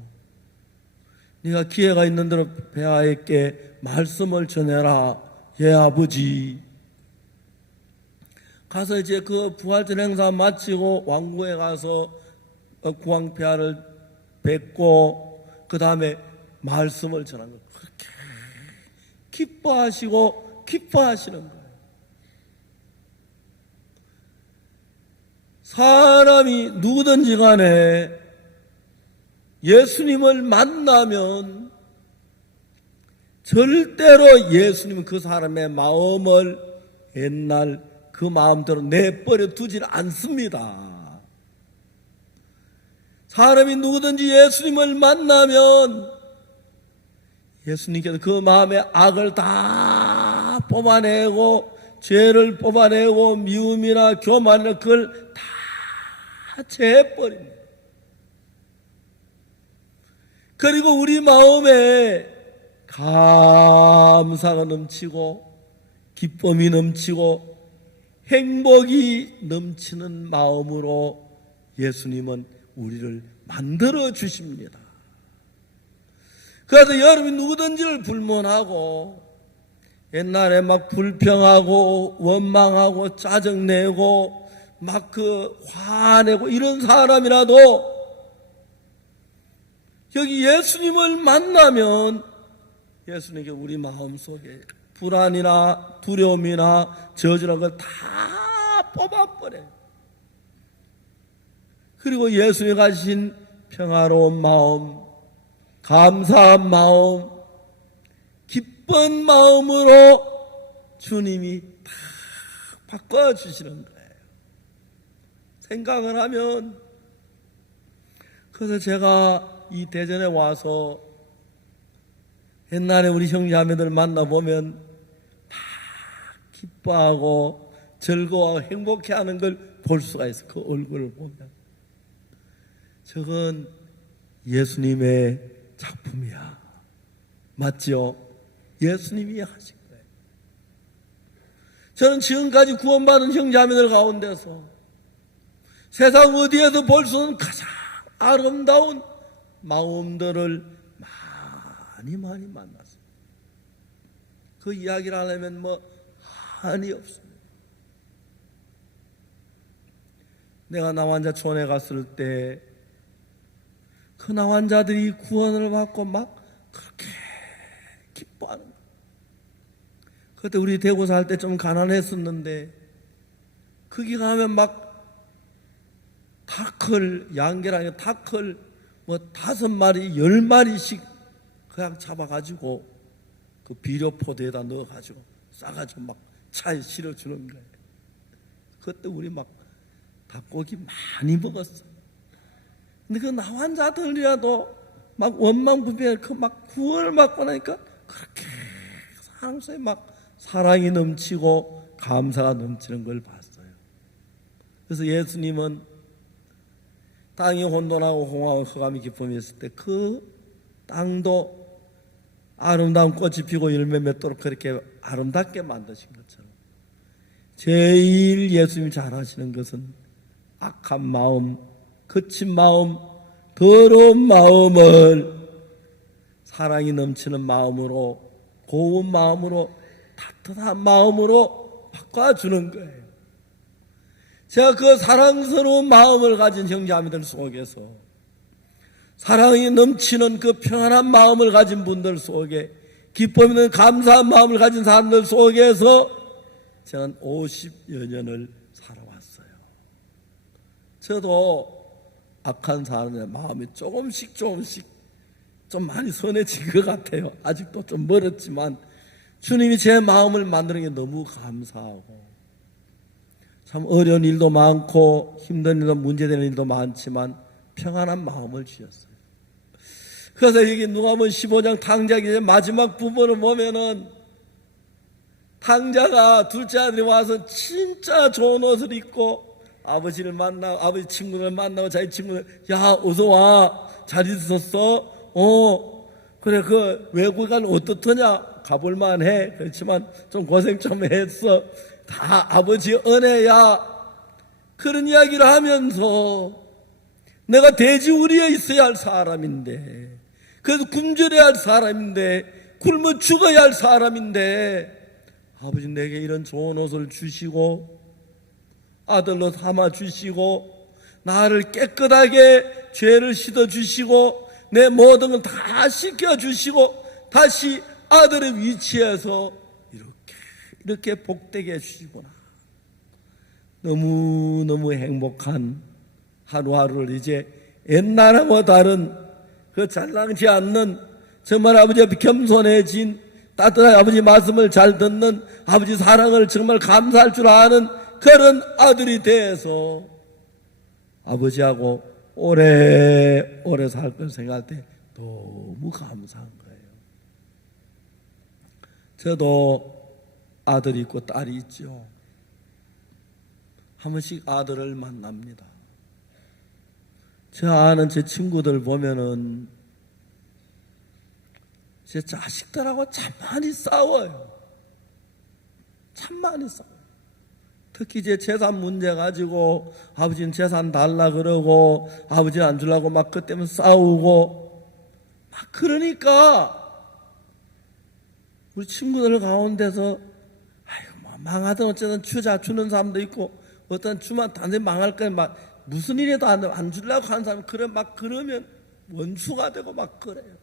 네가 기회가 있는 대로 폐하에게 말씀을 전해라. 예, 아버지. 가서 이제 그 부활절 행사 마치고 왕궁에 가서 국왕 폐하를 뵙고 그 다음에 말씀을 전한 거. 그렇게 기뻐하시는 거예요. 사람이 누구든지 간에 예수님을 만나면 절대로 예수님은 그 사람의 마음을 옛날 그 마음대로 내버려 두질 않습니다. 사람이 누구든지 예수님을 만나면 예수님께서 그 마음의 악을 다 뽑아내고 죄를 뽑아내고 미움이나 교만이나 그걸 다 제해버립니다. 그리고 우리 마음에 감사가 넘치고 기쁨이 넘치고 행복이 넘치는 마음으로 예수님은 우리를 만들어 주십니다. 그래서 여러분이 누구든지를 불문하고 옛날에 막 불평하고 원망하고 짜증내고 막 화내고 이런 사람이라도 여기 예수님을 만나면 예수님께 우리 마음속에 불안이나 두려움이나 저주라는 걸 다 뽑아버려요. 그리고 예수님이 가진 평화로운 마음, 감사한 마음, 기쁜 마음으로 주님이 다 바꿔주시는 거예요. 생각을 하면. 그래서 제가 이 대전에 와서 옛날에 우리 형제자매들 만나보면 다 기뻐하고 즐거워하고 행복해하는 걸 볼 수가 있어요. 그 얼굴을 보면. 저건 예수님의 작품이야. 맞죠? 예수님이 하신 거예요. 저는 지금까지 구원받은 형제자매들 가운데서 세상 어디에서 볼 수 없는 가장 아름다운 마음들을 많이 만났어요. 그 이야기를 하려면 한이 없습니다. 내가 나환자촌에 갔을 때 그 나환자들이 구원을 받고 막 그렇게 기뻐하는 거예요. 그때 우리 대구 살 때 좀 가난했었는데 거기 가면 막 닭을, 양계랑 닭을 5마리, 10마리씩 그냥 잡아가지고 그 비료포대에다 넣어가지고 싸가지고 막 차에 실어주는 거예요. 그때 우리 막 닭고기 많이 먹었어. 근데 그 나환자들이라도 막 원망부패 막 구원을 받고 나니까 그렇게 사람 속에 막 사랑이 넘치고 감사가 넘치는 걸 봤어요. 그래서 예수님은 땅이 혼돈하고 홍하고 흑암이 기쁨이 있을 때 그 땅도 아름다운 꽃이 피고 열매 맺도록 그렇게 아름답게 만드신 것처럼 제일 예수님이 잘하시는 것은 악한 마음, 거친 마음, 더러운 마음을 사랑이 넘치는 마음으로, 고운 마음으로, 따뜻한 마음으로 바꿔주는 거예요. 제가 그 사랑스러운 마음을 가진 형제자매들 속에서, 사랑이 넘치는 그 평안한 마음을 가진 분들 속에, 기쁨 있는 감사한 마음을 가진 사람들 속에서 저는 50여 년을 살아왔어요. 저도 악한 사람의 마음이 조금씩 좀 많이 선해진 것 같아요. 아직도 좀 멀었지만 주님이 제 마음을 만드는 게 너무 감사하고, 참 어려운 일도 많고 힘든 일도 문제되는 일도 많지만 평안한 마음을 주셨어요. 그래서 여기 누가복음 15장 탕자기 마지막 부분을 보면은 탕자가 둘째 아들이 와서 진짜 좋은 옷을 입고 아버지를 만나고 아버지 친구를 만나고 자기 친구들, 야 어서 와, 잘 있었어? 그래 그 외국 간 어떻더냐? 가볼만 해. 그렇지만 좀 고생 좀 했어. 다 아버지 은혜야. 그런 이야기를 하면서 내가 돼지우리에 있어야 할 사람인데 그래서 굶주려야 할 사람인데, 굶어 죽어야 할 사람인데, 아버지 내게 이런 좋은 옷을 주시고 아들로 삼아 주시고 나를 깨끗하게 죄를 씻어 주시고 내 모든 걸 다 씻겨 주시고 다시 아들의 위치에서 이렇게 복되게 해주시구나. 너무너무 행복한 하루하루를 이제 옛날하고 다른 그 잘나지 않는 정말 아버지 앞에 겸손해진 따뜻한 아버지 말씀을 잘 듣는 아버지 사랑을 정말 감사할 줄 아는 그런 아들이 돼서 아버지하고 오래오래 살 걸 생각할 때 너무 감사한 거예요. 저도 아들이 있고 딸이 있죠. 한 번씩 아들을 만납니다. 저 아는 제 친구들 보면은 제 자식들하고 참 많이 싸워요. 참 많이 싸워요. 특히 제 재산 문제 가지고 아버지는 재산 달라 그러고 아버지는 안 주려고 막 그 때문에 싸우고 막 그러니까 우리 친구들 가운데서 아이고 뭐 망하든 어쨌든 주는 사람도 있고 어떤 주만 단순히 망할 거야 막 무슨 일이라도 안 주려고 하는 사람 그래 막 그러면 원수가 되고 막 그래요.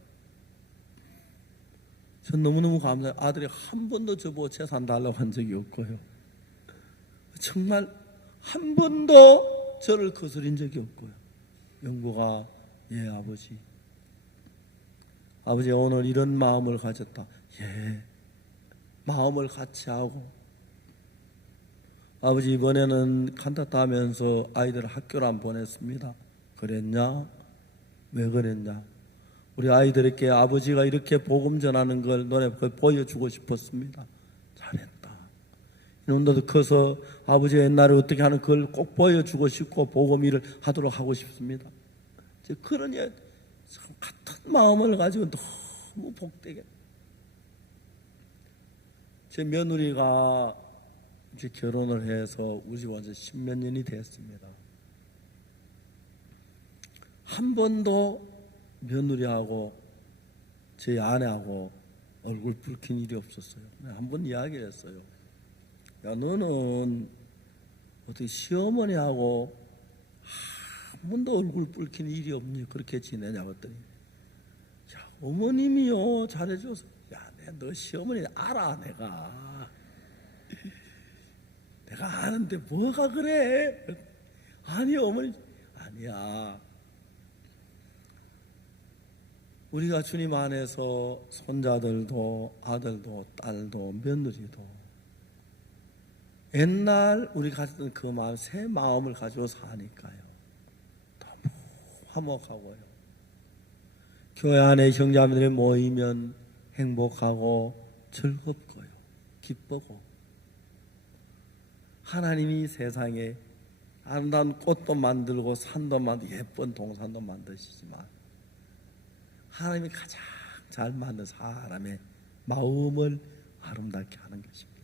전 너무너무 감사해요. 아들이 한 번도 저보고 재산 달라고 한 적이 없고요. 정말 한 번도 저를 거스린 적이 없고요. 영구가 예 아버지 아버지 오늘 이런 마음을 가졌다. 예 마음을 같이 하고 아버지 이번에는 칸타타 하면서 아이들 학교를 안 보냈습니다. 그랬냐? 왜 그랬냐? 우리 아이들에게 아버지가 이렇게 복음 전하는 걸 너네 보여주고 싶었습니다. 잘했다. 이놈들도 커서 아버지가 옛날에 어떻게 하는 그걸 꼭 보여주고 싶고 복음 일을 하도록 하고 싶습니다. 그러니 같은 마음을 가지고 너무 복되게 제 며느리가 이제 결혼을 해서 우리 집 완전 10몇 년이 됐습니다. 한 번도 며느리하고 제 아내하고 얼굴 붉힌 일이 없었어요. 한 번 이야기를 했어요. 야 너는 어떻게 시어머니하고 한 번도 얼굴 붉힌 일이 없니? 그렇게 지내냐고 했더니 야 어머님이요 잘해줘서 야 너 시어머니 알아 내가 아는데 뭐가 그래? 아니 어머니 아니야. 우리가 주님 안에서 손자들도 아들도 딸도 며느리도 옛날 우리 가졌던 그 마음 새 마음을 가지고 사니까요. 너무 화목하고요. 교회 안에 형제자매들이 모이면 행복하고 즐겁고요. 기쁘고 하나님이 세상에 아름다운 꽃도 만들고 산도 만들고 예쁜 동산도 만드시지만 하나님이 가장 잘 만든 사람의 마음을 아름답게 하는 것입니다.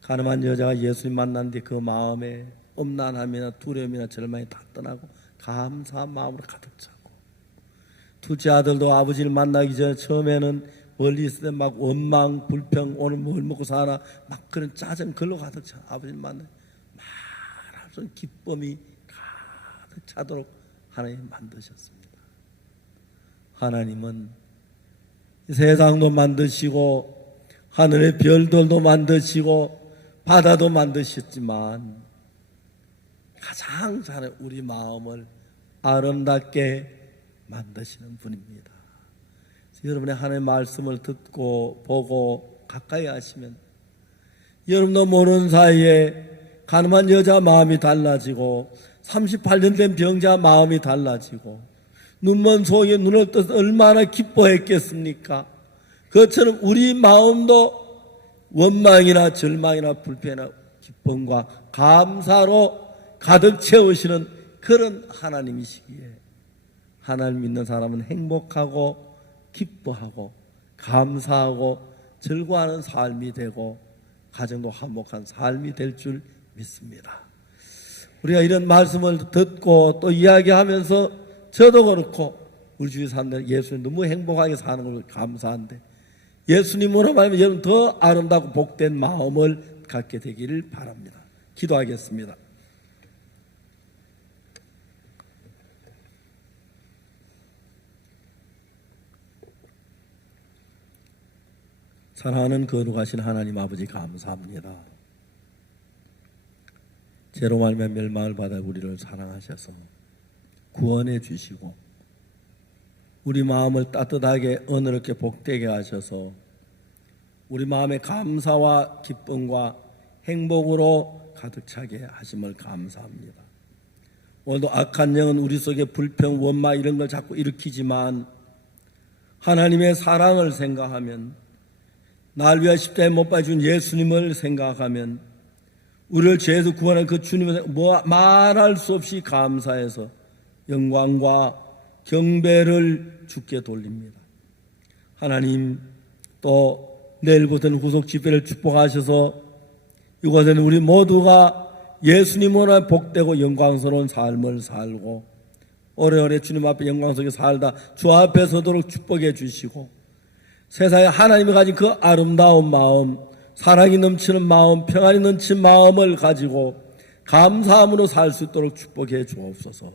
가늠한 여자가 예수님 만난 뒤 그 마음에 엄난함이나 두려움이나 절망이 다 떠나고 감사한 마음으로 가득 차고 둘째 아들도 아버지를 만나기 전에 처음에는 멀리 있을 때 막 원망, 불평, 오늘 뭘 먹고 사나 막 그런 짜증 글로 가득 차. 아버지를 만나 말할 수 없는 기쁨이 가득 차도록 하나님이 만드셨습니다. 하나님은 세상도 만드시고 하늘의 별들도 만드시고 바다도 만드셨지만 가장 잘 우리 마음을 아름답게 만드시는 분입니다. 여러분의 하나님의 말씀을 듣고 보고 가까이 하시면 여러분도 모르는 사이에 가늠한 여자 마음이 달라지고 38년 된 병자 마음이 달라지고 눈먼 소에게 눈을 떠서 얼마나 기뻐했겠습니까? 그것처럼 우리 마음도 원망이나 절망이나 불평이나 기쁨과 감사로 가득 채우시는 그런 하나님이시기에 하나님 믿는 사람은 행복하고 기뻐하고 감사하고 즐거워하는 삶이 되고 가정도 화목한 삶이 될 줄 믿습니다. 우리가 이런 말씀을 듣고 또 이야기하면서 저도 그렇고 우리 주위 사람들 예수님 너무 행복하게 사는 걸 감사한데 예수님으로 말하면 여러분 더 아름답고 복된 마음을 갖게 되기를 바랍니다. 기도하겠습니다. 사랑하는 거룩하신 하나님 아버지 감사합니다. 죄로 말미암아 멸망을 받아 우리를 사랑하셔서 구원해 주시고 우리 마음을 따뜻하게 은혜롭게 복되게 하셔서 우리 마음에 감사와 기쁨과 행복으로 가득 차게 하심을 감사합니다. 오늘도 악한 영은 우리 속에 불평, 원망 이런 걸 자꾸 일으키지만 하나님의 사랑을 생각하면 날 위하여 십자가에 못 박아준 예수님을 생각하면 우리를 죄에서 구원한 그 주님을 말할 수 없이 감사해서 영광과 경배를 주께 돌립니다. 하나님 또 내일부터는 후속 집회를 축복하셔서 이곳에는 우리 모두가 예수님으로 복되고 영광스러운 삶을 살고 오래오래 주님 앞에 영광 속에 살다 주 앞에 서도록 축복해 주시고 세상에 하나님이 가진 그 아름다운 마음, 사랑이 넘치는 마음, 평안이 넘치는 마음을 가지고 감사함으로 살 수 있도록 축복해 주옵소서.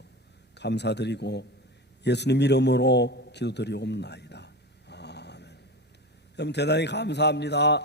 감사드리고 예수님 이름으로 기도드리옵나이다. 아멘. 여러분 대단히 감사합니다.